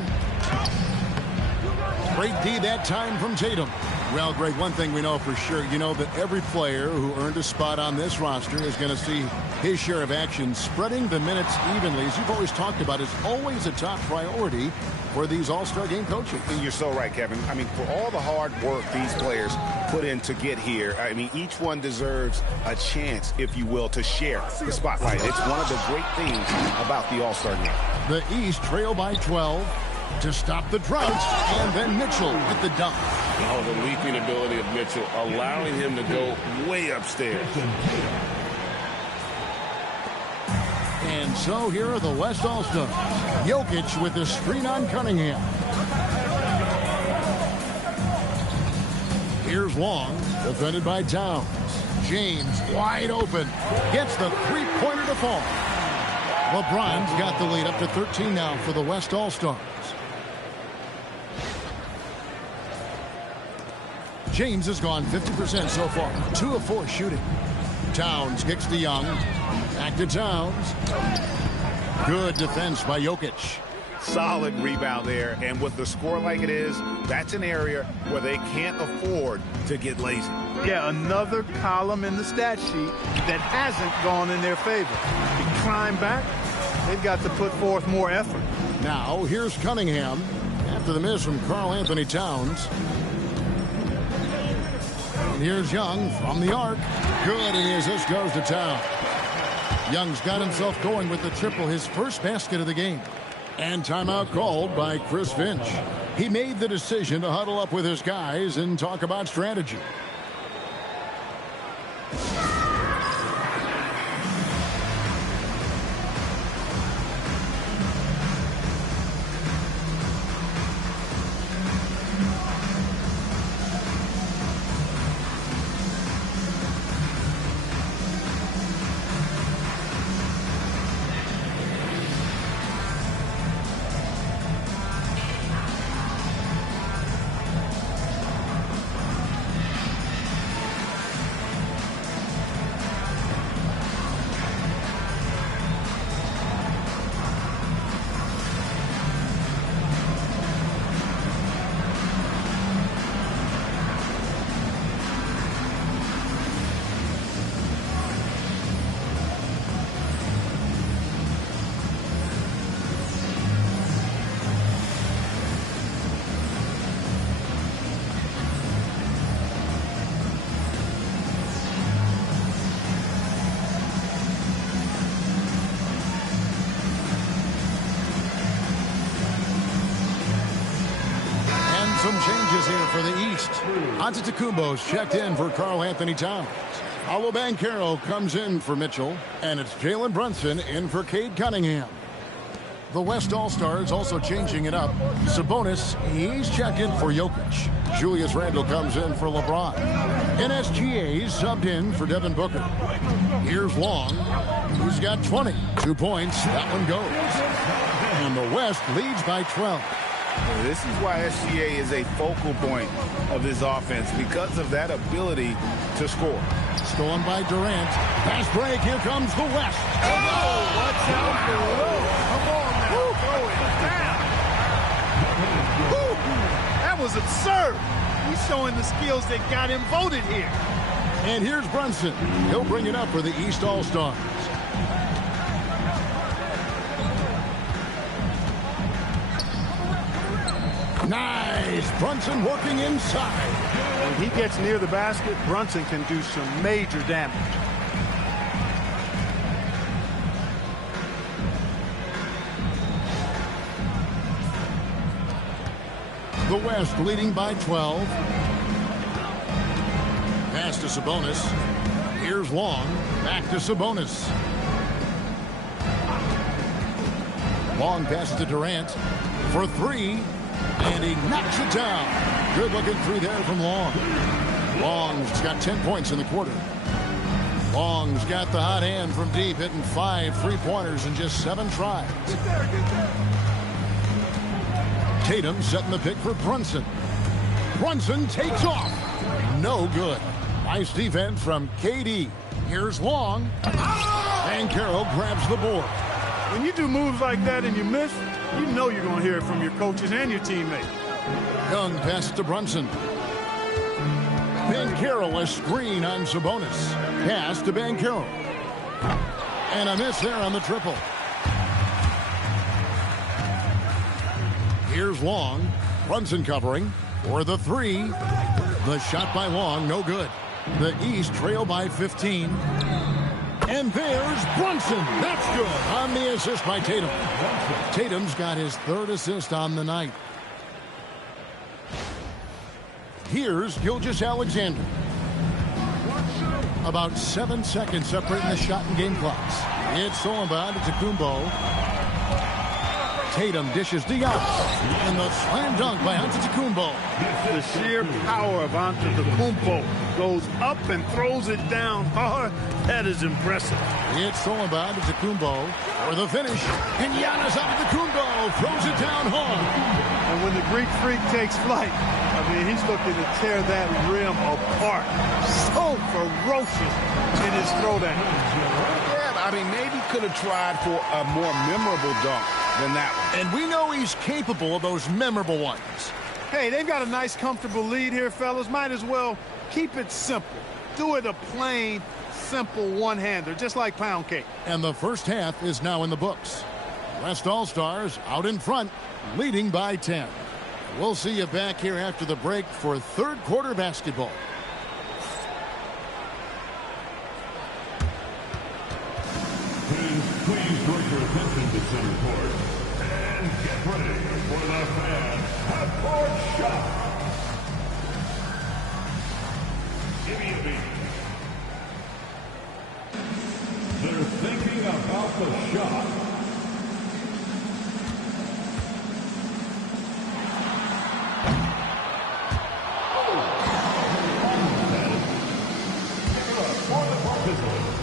Great D that time from Tatum. Well, Greg, one thing we know for sure, you know that every player who earned a spot on this roster is going to see his share of action. Spreading the minutes evenly, as you've always talked about, is always a top priority for these All-Star game coaches. And you're so right, Kevin. I mean, for all the hard work these players put in to get here, I mean, each one deserves a chance, if you will, to share the spotlight. It's one of the great things about the All-Star game. The East trail by 12 to stop the drought, and then Mitchell with the dunk. Oh, the leaping ability of Mitchell, allowing him to go way upstairs. And so here are the West All-Stars. Jokic with the screen on Cunningham. Here's Long, defended by Towns. James wide open. Gets the three-pointer to fall. LeBron's got the lead up to 13 now for the West All-Stars. James has gone 50% so far. 2 of 4 shooting. Towns kicks to Young. Back to Towns. Good defense by Jokic. Solid rebound there, and with the score like it is, that's an area where they can't afford to get lazy. Yeah, another column in the stat sheet that hasn't gone in their favor. To climb back, they've got to put forth more effort. Now, here's Cunningham after the miss from Karl Anthony Towns. And here's Young from the arc. Good, and the assist goes to Towns. Young's got himself going with the triple, his first basket of the game. And timeout called by Chris Finch. He made the decision to huddle up with his guys and talk about strategy. Some changes here for the East. Antetokounmpo's checked in for Karl Anthony Towns. Paolo Banchero comes in for Mitchell, and it's Jalen Brunson in for Cade Cunningham. The West All-Stars also changing it up. Sabonis, he's checked in for Jokic. Julius Randle comes in for LeBron. NSGA's subbed in for Devin Booker. Here's Long, who's got 20. 2 points, that one goes. And the West leads by 12. This is why SGA is a focal point of this offense, because of that ability to score. Stolen by Durant. Pass break. Here comes the West. Oh, watch out below. Come on now. Throw it down. Woo. That was absurd. He's showing the skills that got him voted here. And here's Brunson. He'll bring it up for the East All-Stars. Nice. Brunson working inside. When he gets near the basket, Brunson can do some major damage. The West leading by 12. Pass to Sabonis. Here's Long. Back to Sabonis. Long passes to Durant for 3. And he knocks it down. Good looking through there from Long. Long's got 10 points in the quarter. Long's got the hot hand from deep, hitting 5 3-pointers in just 7 tries. Tatum setting the pick for Brunson. Brunson takes off. No good. Nice defense from KD. Here's Long. And Carroll grabs the board. When you do moves like that and you miss, you know you're going to hear it from your coaches and your teammates. Young passes to Brunson. Banchero a screen on Sabonis. Pass to Banchero. And a miss there on the triple. Here's Long. Brunson covering for the 3. The shot by Long, no good. The East trail by 15. And there's Brunson. That's good on the assist by Tatum. Tatum's got his 3rd assist on the night. Here's Gilgeous-Alexander. About 7 seconds separating the shot and game clocks. It's Solomon to Tacumbo. Tatum dishes to Giannis. And the slam dunk by Antetokounmpo. The sheer power of Antetokounmpo goes up and throws it down hard. That is impressive. It's Solomon to Tacumbo for the finish. And Giannis Antetokounmpo throws it down hard. And when the Greek Freak takes flight, I mean, he's looking to tear that rim apart. So ferocious in his throwdown. Yeah, I mean, maybe could have tried for a more memorable dunk than that one. And we know he's capable of those memorable ones. Hey, they've got a nice, comfortable lead here, fellas. Might as well keep it simple. Do it a plain, simple one-hander, just like pound cake. And the first half is now in the books. West All-Stars out in front, leading by 10. We'll see you back here after the break for third quarter basketball. Please direct your attention to center court and get ready for the fan half-court shot. Give me a beat. They're thinking about the shot. For the participants.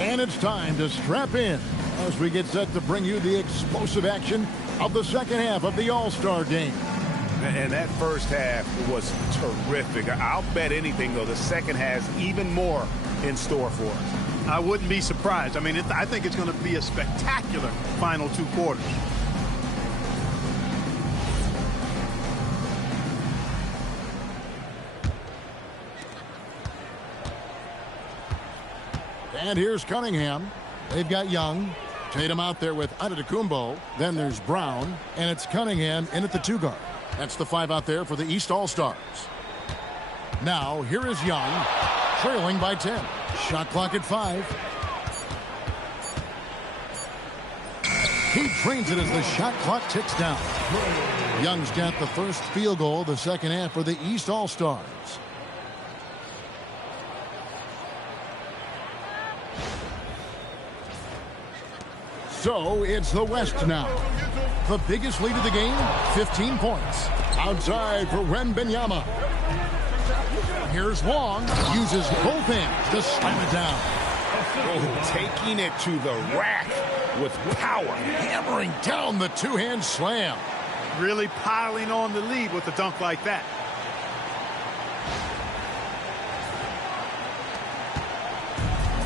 And it's time to strap in as we get set to bring you the explosive action of the second half of the All-Star game. And that first half was terrific. I'll bet anything, though, the second has even more in store for us. I wouldn't be surprised. I mean, I think it's going to be a spectacular final two quarters. And here's Cunningham. They've got Young. Tatum out there with Antetokounmpo. Then there's Brown. And it's Cunningham in at the two guard. That's the five out there for the East All-Stars. Now, here is Young, trailing by 10. Shot clock at 5. He trains it as the shot clock ticks down. Young's got the first field goal of the second half for the East All-Stars. So it's the West now. The biggest lead of the game, 15 points. Outside for Wembanyama. Here's Wong. Uses both hands to slam it down. Oh, taking it to the rack with power. Hammering down the two-hand slam. Really piling on the lead with a dunk like that.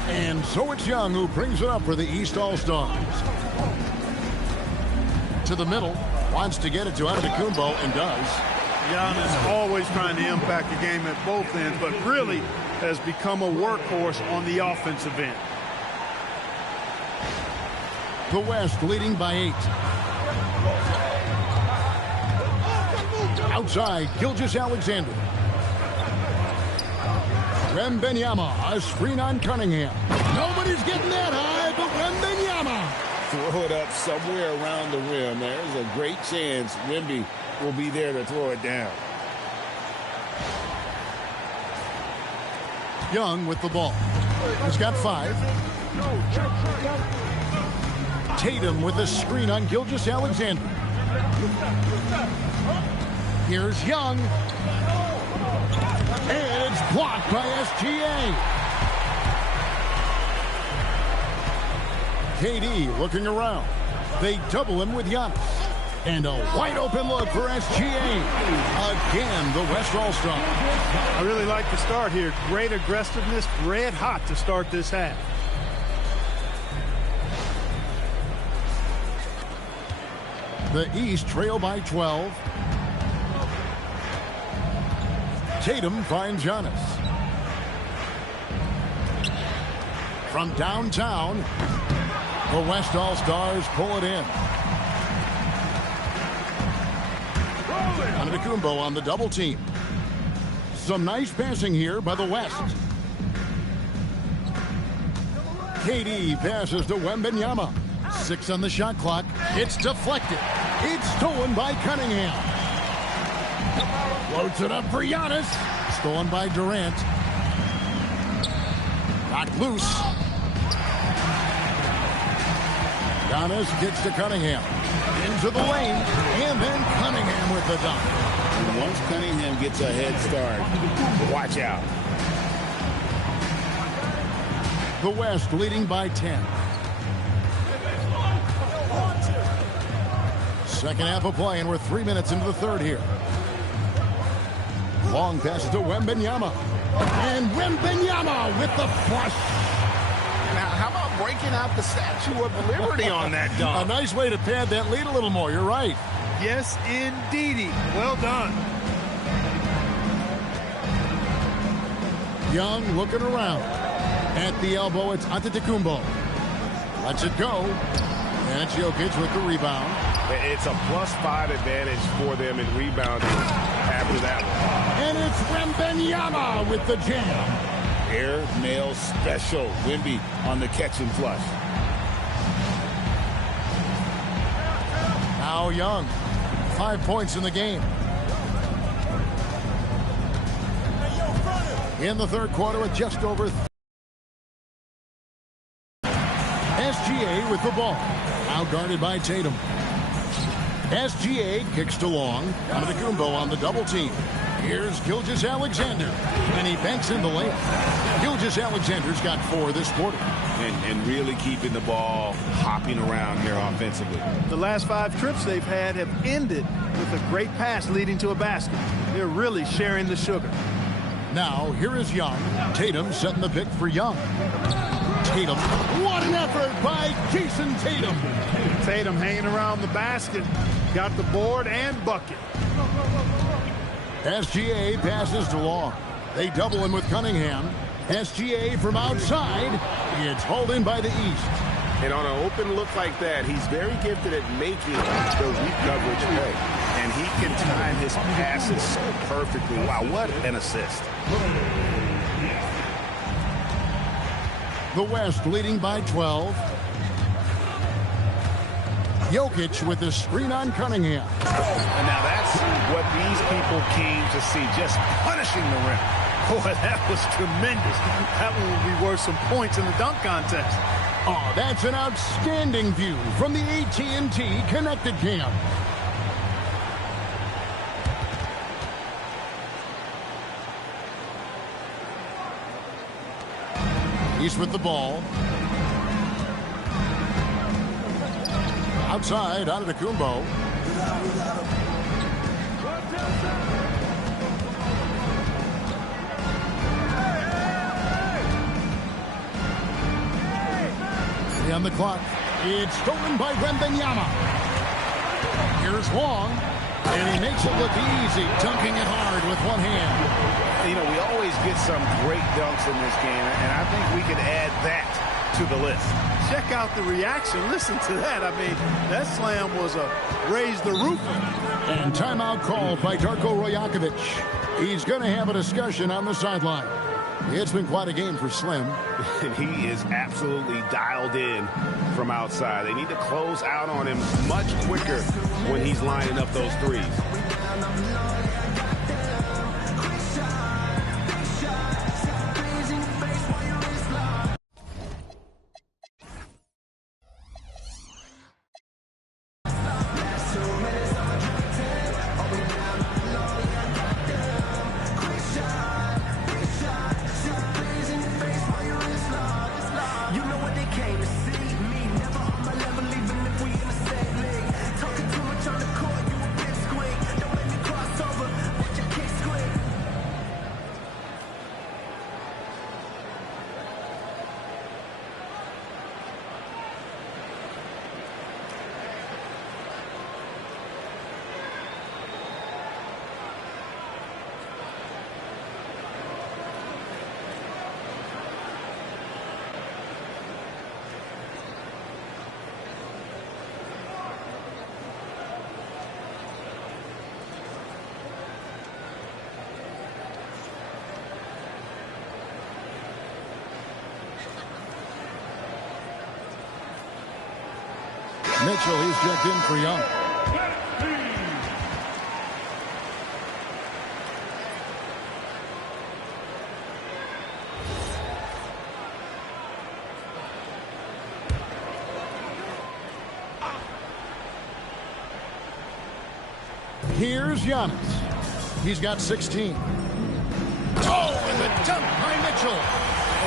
And so it's Young who brings it up for the East All-Stars. To the middle, wants to get it to Antetokounmpo and does. Giannis always trying to impact the game at both ends, but really has become a workhorse on the offensive end. The West leading by 8. Outside, Gilgeous-Alexander. Wembanyama, a screen on Cunningham. Nobody's getting that high, but Wembanyama. Throw it up somewhere around the rim. There's a great chance Wemby will be there to throw it down. Young with the ball. He's got 5. Tatum with a screen on Gilgeous-Alexander. Here's Young. And it's blocked by SGA. KD looking around. They double him with Giannis. And a wide open look for SGA. Again, the West All-Star. I really like the start here. Great aggressiveness, red hot to start this half. The East trail by 12. Tatum finds Giannis. From downtown, the West All-Stars pull it in. Antetokounmpo on the double team. Some nice passing here by the West. KD passes to Wembanyama. 6 on the shot clock. It's deflected. It's stolen by Cunningham. Floats it up for Giannis. Stolen by Durant. Knocked loose. Giannis kicks to Cunningham. Into the lane. And then Cunningham with the dunk. And once Cunningham gets a head start, watch out. The West leading by 10. Second half of play, and we're 3 minutes into the third here. Long passes to Wembanyama. And Wembanyama with the flush. Now, how about breaking out the Statue of Liberty on that dunk? A nice way to pad that lead a little more. You're right. Yes, indeedy. Well done. Young looking around. At the elbow, it's Antetokounmpo. Lets it go. And it's Jokic with the rebound. It's a +5 advantage for them in rebounding after that one. And it's Wembanyama with the jam. Air mail special. Wemby on the catch and flush. Now Young. 5 points in the game. In the third quarter with just over SGA with the ball. Now guarded by Tatum. SGA kicks to Long. Antetokounmpo on the double team. Here's Gilgeous-Alexander. And he banks in the layup. Gilgeous-Alexander's got 4 this quarter. And really keeping the ball hopping around here offensively. The last 5 trips they've had have ended with a great pass leading to a basket. They're really sharing the sugar. Now, here is Young. Tatum setting the pick for Young. Tatum. What an effort by Jason Tatum. Tatum hanging around the basket. Got the board and bucket. SGA passes to Long. They double him with Cunningham. SGA from outside. It's hauled in by the East. And on an open look like that, he's very gifted at making the weak coverage pay. And he can time his passes so perfectly. Wow, what an assist. The West leading by 12. Jokic with the screen on Cunningham. And now that's what these people came to see, just punishing the rim. Boy, that was tremendous. That one will be worth some points in the dunk contest. Oh, that's an outstanding view from the AT&T Connected Cam. East with the ball. Outside, Antetokounmpo. On the clock. It's stolen by Wembanyama. Here's Long. And he makes it look easy, dunking it hard with one hand. You know, we always get some great dunks in this game, and I think we can add that to the list. Check out the reaction. Listen to that. I mean, that slam was a raise the roof. And timeout called by Darko Rajakovic. He's going to have a discussion on the sideline. It's been quite a game for Slim. And he is absolutely dialed in from outside. They need to close out on him much quicker when he's lining up those threes. Mitchell, he's checked in for Young. Here's Giannis. He's got 16. Oh, and the dunk by Mitchell.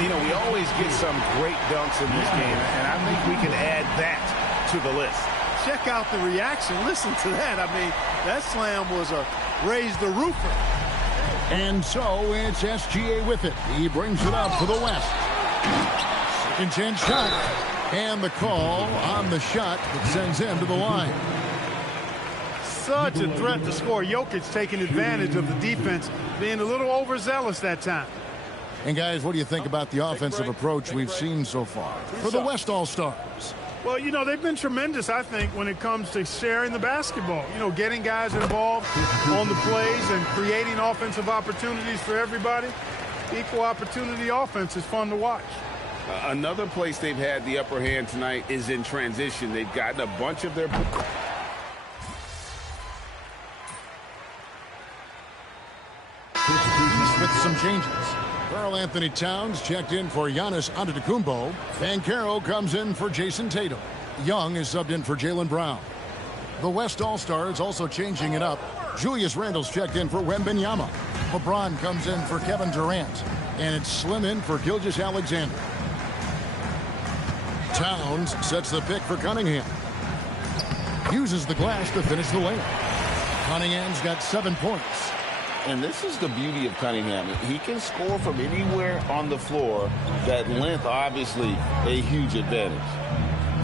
You know, we always get some great dunks in this game, and I think we can add that to the list. Check out the reaction. Listen to that. I mean, that slam was a raise the roofer. And so it's SGA with it. He brings it up for the West. Second chance shot. And the call on the shot that sends him to the line. Such a threat to score. Jokic taking advantage of the defense, being a little overzealous that time. And guys, what do you think about the offensive approach we've seen so far for the West All-Stars? Well, you know, they've been tremendous, I think, when it comes to sharing the basketball. You know, getting guys involved on the plays and creating offensive opportunities for everybody. Equal opportunity offense is fun to watch. Another place they've had the upper hand tonight is in transition. They've gotten a bunch of their... With some changes. Karl Anthony Towns checked in for Giannis Antetokounmpo. Banchero comes in for Jason Tatum. Young is subbed in for Jaylen Brown. The West All-Stars also changing it up. Julius Randle's checked in for Wembanyama. LeBron comes in for Kevin Durant. And it's Slim in for Gilgeous Alexander. Towns sets the pick for Cunningham. Uses the glass to finish the lane. Cunningham's got 7 points. And this is the beauty of Cunningham. He can score from anywhere on the floor. That length, obviously, a huge advantage.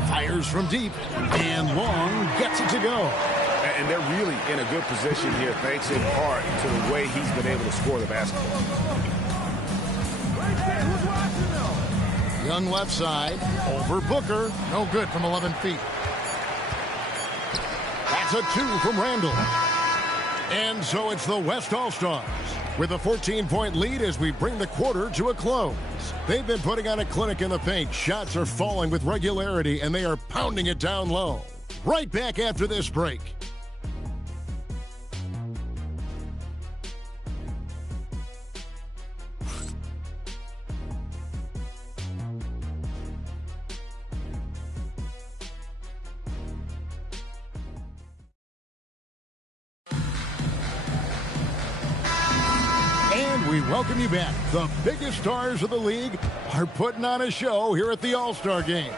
Fires from deep, and Long gets it to go. And they're really in a good position here, thanks in part to the way he's been able to score the basketball. Young left side, over Booker. No good from 11 feet. That's a 2 from Randle. And so it's the West All-Stars with a 14-point lead as we bring the quarter to a close. They've been putting on a clinic in the paint. Shots are falling with regularity, and they are pounding it down low. Right back after this break. We welcome you back. The biggest stars of the league are putting on a show here at the All-Star Game.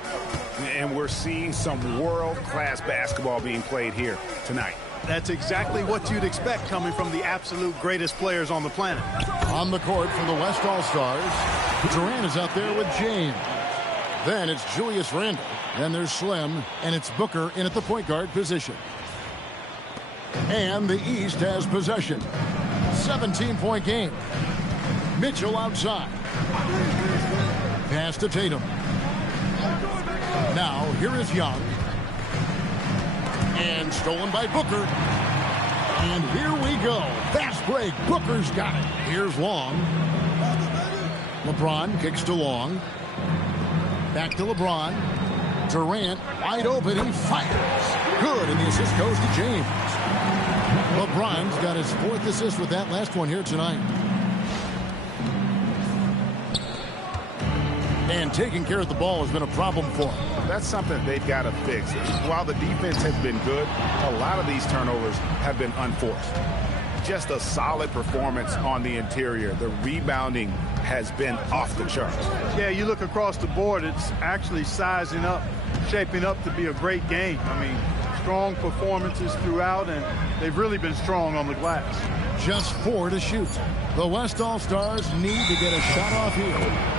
And we're seeing some world-class basketball being played here tonight. That's exactly what you'd expect coming from the absolute greatest players on the planet. On the court for the West All-Stars, Durant is out there with James. Then it's Julius Randle. Then there's Slim, and it's Booker in at the point guard position. And the East has possession. 17-point game. Mitchell outside. Pass to Tatum. Now, here is Young. And stolen by Booker. And here we go. Fast break. Booker's got it. Here's Long. LeBron kicks to Long. Back to LeBron. Durant wide open. He fires. Good. And the assist goes to James. LeBron's got his 4th assist with that last one here tonight. And taking care of the ball has been a problem for him. That's something they've got to fix. While the defense has been good, a lot of these turnovers have been unforced. Just a solid performance on the interior. The rebounding has been off the charts. Yeah, you look across the board, it's actually sizing up, shaping up to be a great game. I mean, strong performances throughout, and they've really been strong on the glass. Just 4 to shoot. The West All-Stars need to get a shot off here,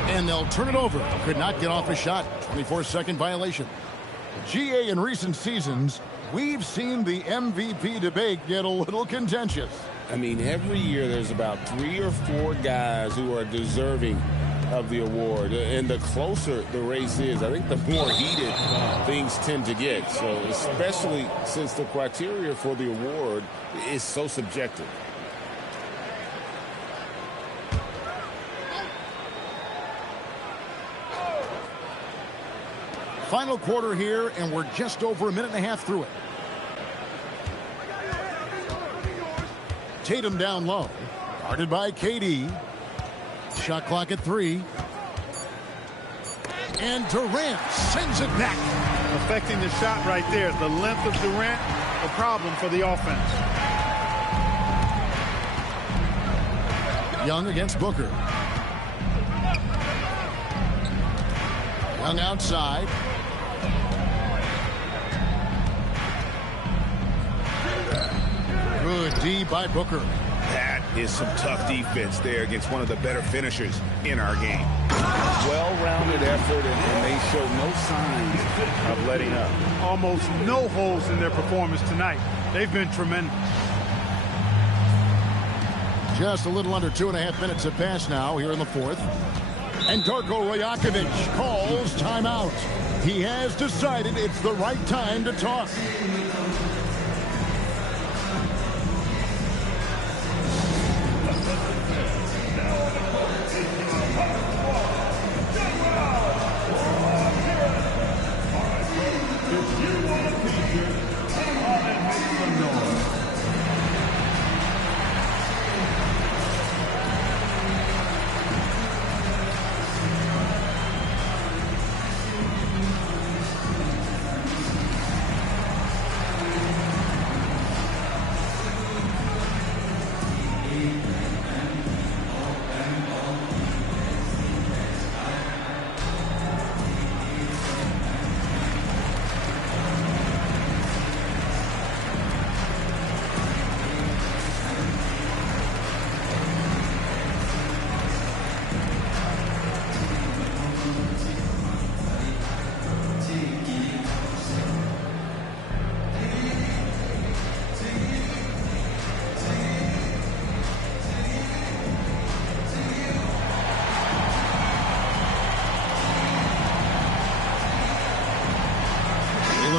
and they'll turn it over. Could not get off a shot. 24-second violation. GA, in recent seasons, we've seen the MVP debate get a little contentious. I mean, every year there's about 3 or 4 guys who are deserving of the award, and the closer the race is, I think the more heated things tend to get. So especially since the criteria for the award is so subjective. Final quarter here, and we're just over a minute and a half through it. Tatum down low. Guarded by KD. Shot clock at 3. And Durant sends it back. Affecting the shot right there. The length of Durant, a problem for the offense. Young against Booker. Young outside. Good D by Booker. That is some tough defense there against one of the better finishers in our game. Well-rounded effort, and they show no signs of letting up. Almost no holes in their performance tonight. They've been tremendous. Just a little under 2.5 minutes have passed now here in the fourth. And Darko Rajakovic calls timeout. He has decided it's the right time to talk.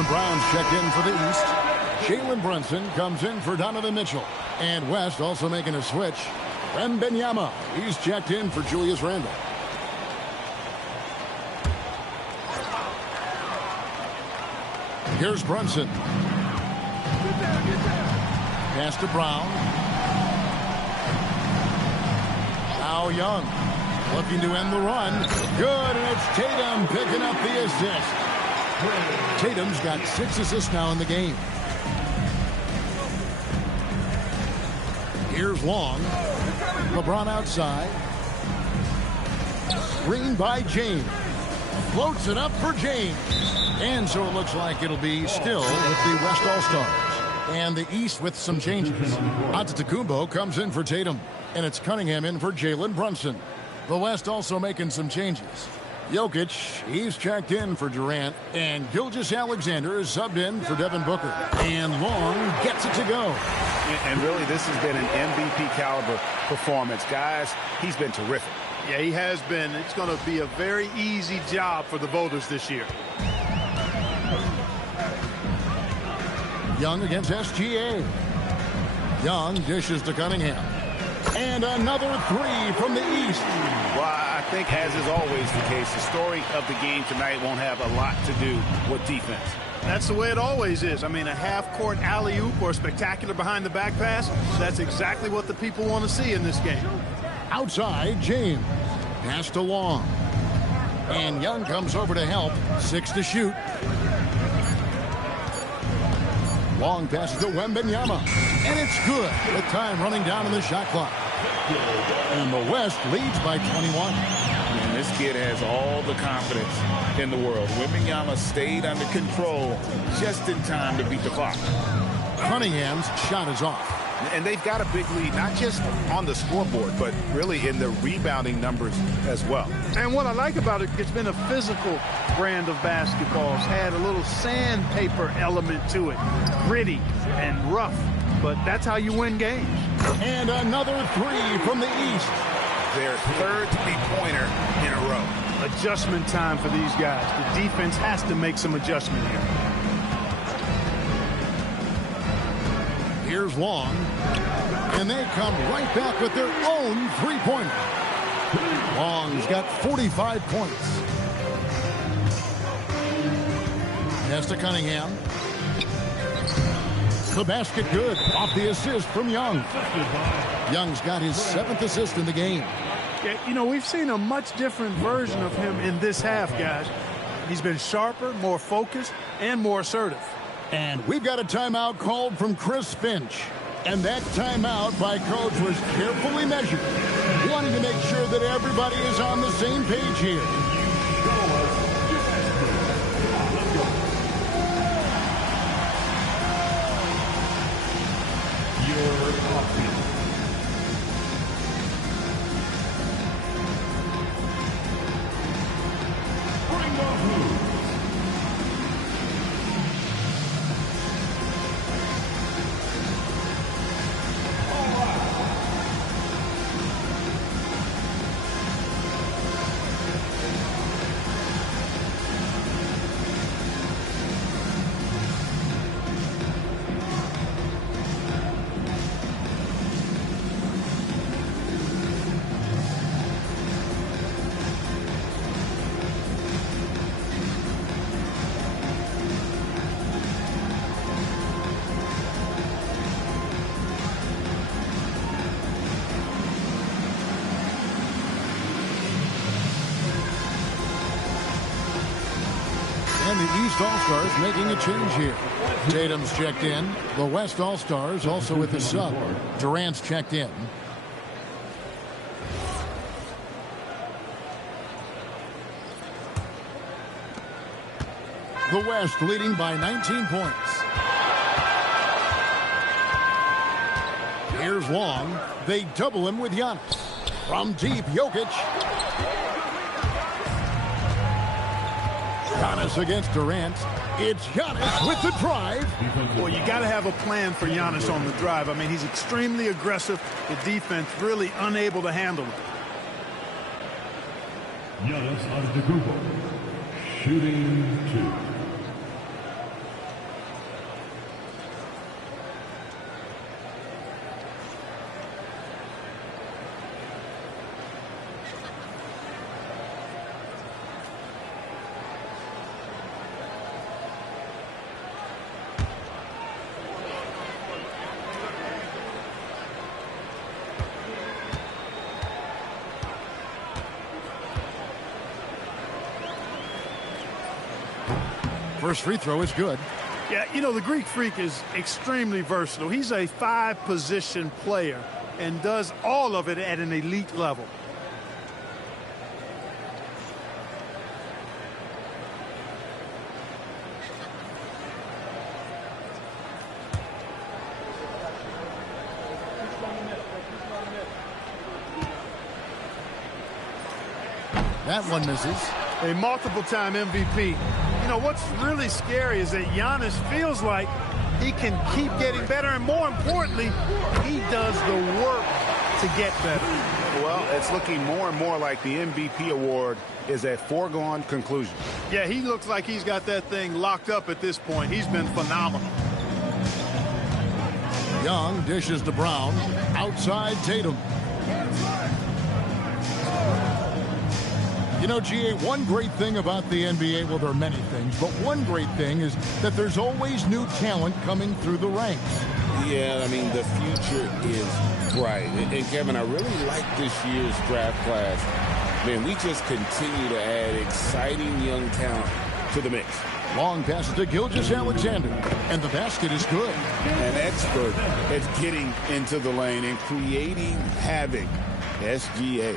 Brown's checked in for the East. Jalen Brunson comes in for Donovan Mitchell. And West also making a switch. Wembanyama, he's checked in for Julius Randle. Here's Brunson. Pass to Brown. Now Young. Looking to end the run. Good, and it's Tatum picking up the assist. Tatum's got 6 assists now in the game. Here's Long. LeBron outside. Screen by James. Floats it up for James. And so it looks like it'll be still with the West All-Stars. And the East with some changes. Antetokounmpo comes in for Tatum. And it's Cunningham in for Jalen Brunson. The West also making some changes. Jokic, he's checked in for Durant, and Gilgeous-Alexander is subbed in for Devin Booker. And Long gets it to go. And really, this has been an MVP caliber performance. Guys, he's been terrific. Yeah, he has been. It's going to be a very easy job for the voters this year. Young against SGA. Young dishes to Cunningham. And another 3 from the East. Well, I think, as is always the case, the story of the game tonight won't have a lot to do with defense. That's the way it always is. I mean, a half-court alley-oop or a spectacular behind-the-back pass, that's exactly what the people want to see in this game. Outside, James. Pass to Long. And Young comes over to help. 6 to shoot. Long passes to Wembanyama. And it's good with time running down in the shot clock. And the West leads by 21. And this kid has all the confidence in the world. Wembanyama stayed under control just in time to beat the clock. Cunningham's shot is off. And they've got a big lead, not just on the scoreboard, but really in the rebounding numbers as well. And what I like about it, it's been a physical brand of basketball. It's had a little sandpaper element to it. Gritty and rough, but that's how you win games. And another 3 from the East. Their third three-pointer in a row. Adjustment time for these guys. The defense has to make some adjustment here. Here's Long. And they come right back with their own three-pointer. Long's got 45 points. Pass to Cunningham. The basket good. Off the assist from Young. Young's got his 7th assist in the game. Yeah, you know, we've seen a much different version of him in this half, guys. He's been sharper, more focused, and more assertive. And we've got a timeout called from Chris Finch. And that timeout by Coach was carefully measured, wanting to make sure that everybody is on the same page here. And the East All-Stars making a change here. Tatum's checked in. The West All-Stars also with the sub. Durant's checked in. The West leading by 19 points. Here's Long. They double him with Giannis. From deep, Jokic. Giannis against Durant. It's Giannis with the drive. Well, you got to have a plan for Giannis on the drive. I mean, he's extremely aggressive. The defense really unable to handle it. Giannis Antetokounmpo, shooting 2. First free throw is good. Yeah, you know, the Greek Freak is extremely versatile. He's a 5-position player and does all of it at an elite level. That one misses. A multiple-time MVP. You know, what's really scary is that Giannis feels like he can keep getting better, and more importantly, he does the work to get better. Well, it's looking more and more like the MVP award is a foregone conclusion. Yeah, he looks like he's got that thing locked up at this point. He's been phenomenal. Young dishes to Brown. Outside Tatum. You know, GA, one great thing about the NBA, well, there are many things, but one great thing is that there's always new talent coming through the ranks. Yeah, I mean, the future is bright. And Kevin, I really like this year's draft class. Man, we just continue to add exciting young talent to the mix. Long passes to Gilgeous-Alexander, and the basket is good. An expert at getting into the lane and creating havoc. SGA.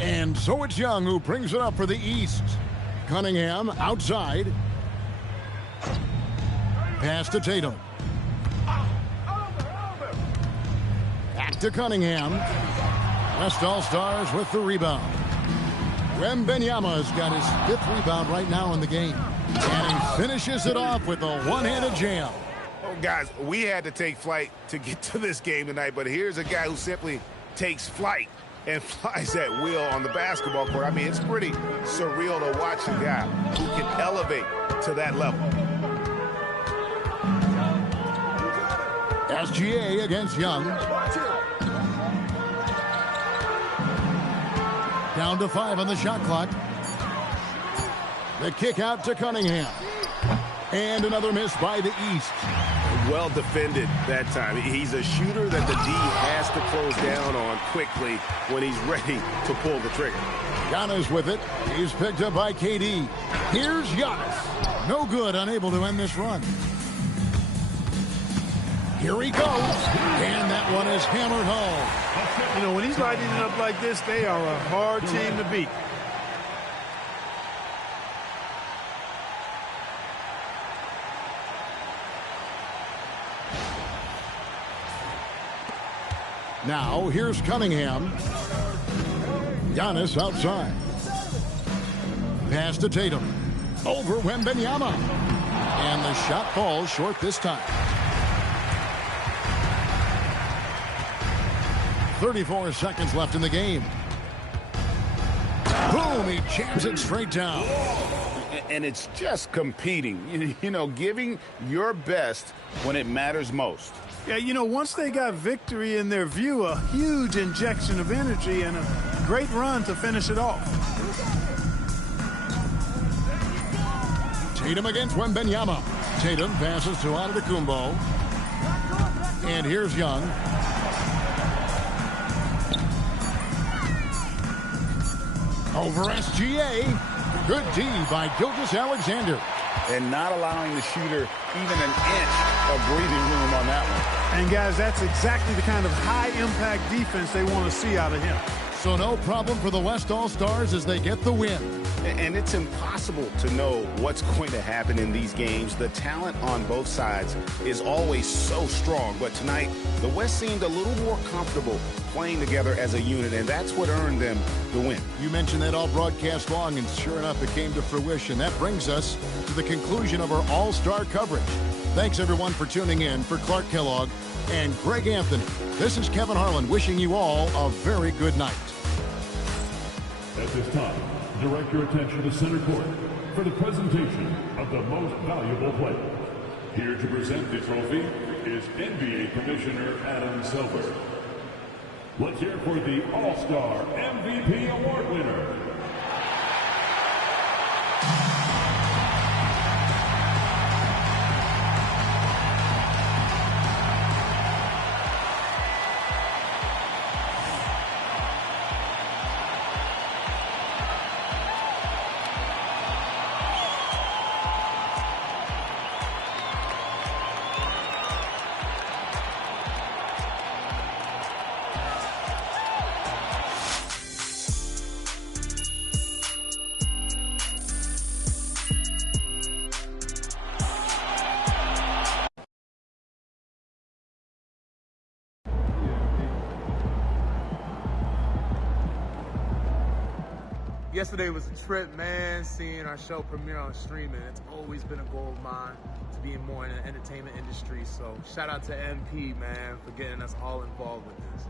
And so it's Young who brings it up for the East. Cunningham outside. Pass to Tatum. Back to Cunningham. West All-Stars with the rebound. Wembanyama's got his 5th rebound right now in the game. And he finishes it off with a one-handed jam. Oh, guys, we had to take flight to get to this game tonight, but here's a guy who simply takes flight and flies at will on the basketball court. I mean, it's pretty surreal to watch a guy who can elevate to that level. SGA against Young. Down to 5 on the shot clock. The kick out to Cunningham. And another miss by the East. Well defended that time. He's a shooter that the D has to close down on quickly when he's ready to pull the trigger. Giannis with it. He's picked up by KD. Here's Giannis. No good, unable to end this run. Here he goes. And that one is hammered home. You know, when he's lighting it up like this, they are a hard team to beat. Now, here's Cunningham. Giannis outside. Pass to Tatum. Over Wembanyama. And the shot falls short this time. 34 seconds left in the game. Boom, he jams it straight down. And it's just competing, you know, giving your best when it matters most. Yeah, you know, once they got victory in their view, a huge injection of energy and a great run to finish it off. Tatum against Wembanyama. Tatum passes to Antetokounmpo. And here's Young. Over SGA. Good D by Gilgeous-Alexander. And not allowing the shooter even an inch of breathing room on that one. And, guys, that's exactly the kind of high-impact defense they want to see out of him. So no problem for the West All-Stars as they get the win. And it's impossible to know what's going to happen in these games. The talent on both sides is always so strong. But tonight, the West seemed a little more comfortable playing together as a unit, and that's what earned them the win. You mentioned that all broadcast long, and sure enough, it came to fruition. That brings us to the conclusion of our All-Star coverage. Thanks, everyone, for tuning in. For Clark Kellogg and Greg Anthony, this is Kevin Harlan wishing you all a very good night. At this time, direct your attention to center court for the presentation of the most valuable player. Here to present the trophy is NBA Commissioner Adam Silver. Let's hear for the All-Star MVP Award winner. Yesterday was a trip, man, seeing our show premiere on streaming. It's always been a goal of mine to be more in the entertainment industry. So shout out to MP, man, for getting us all involved with this.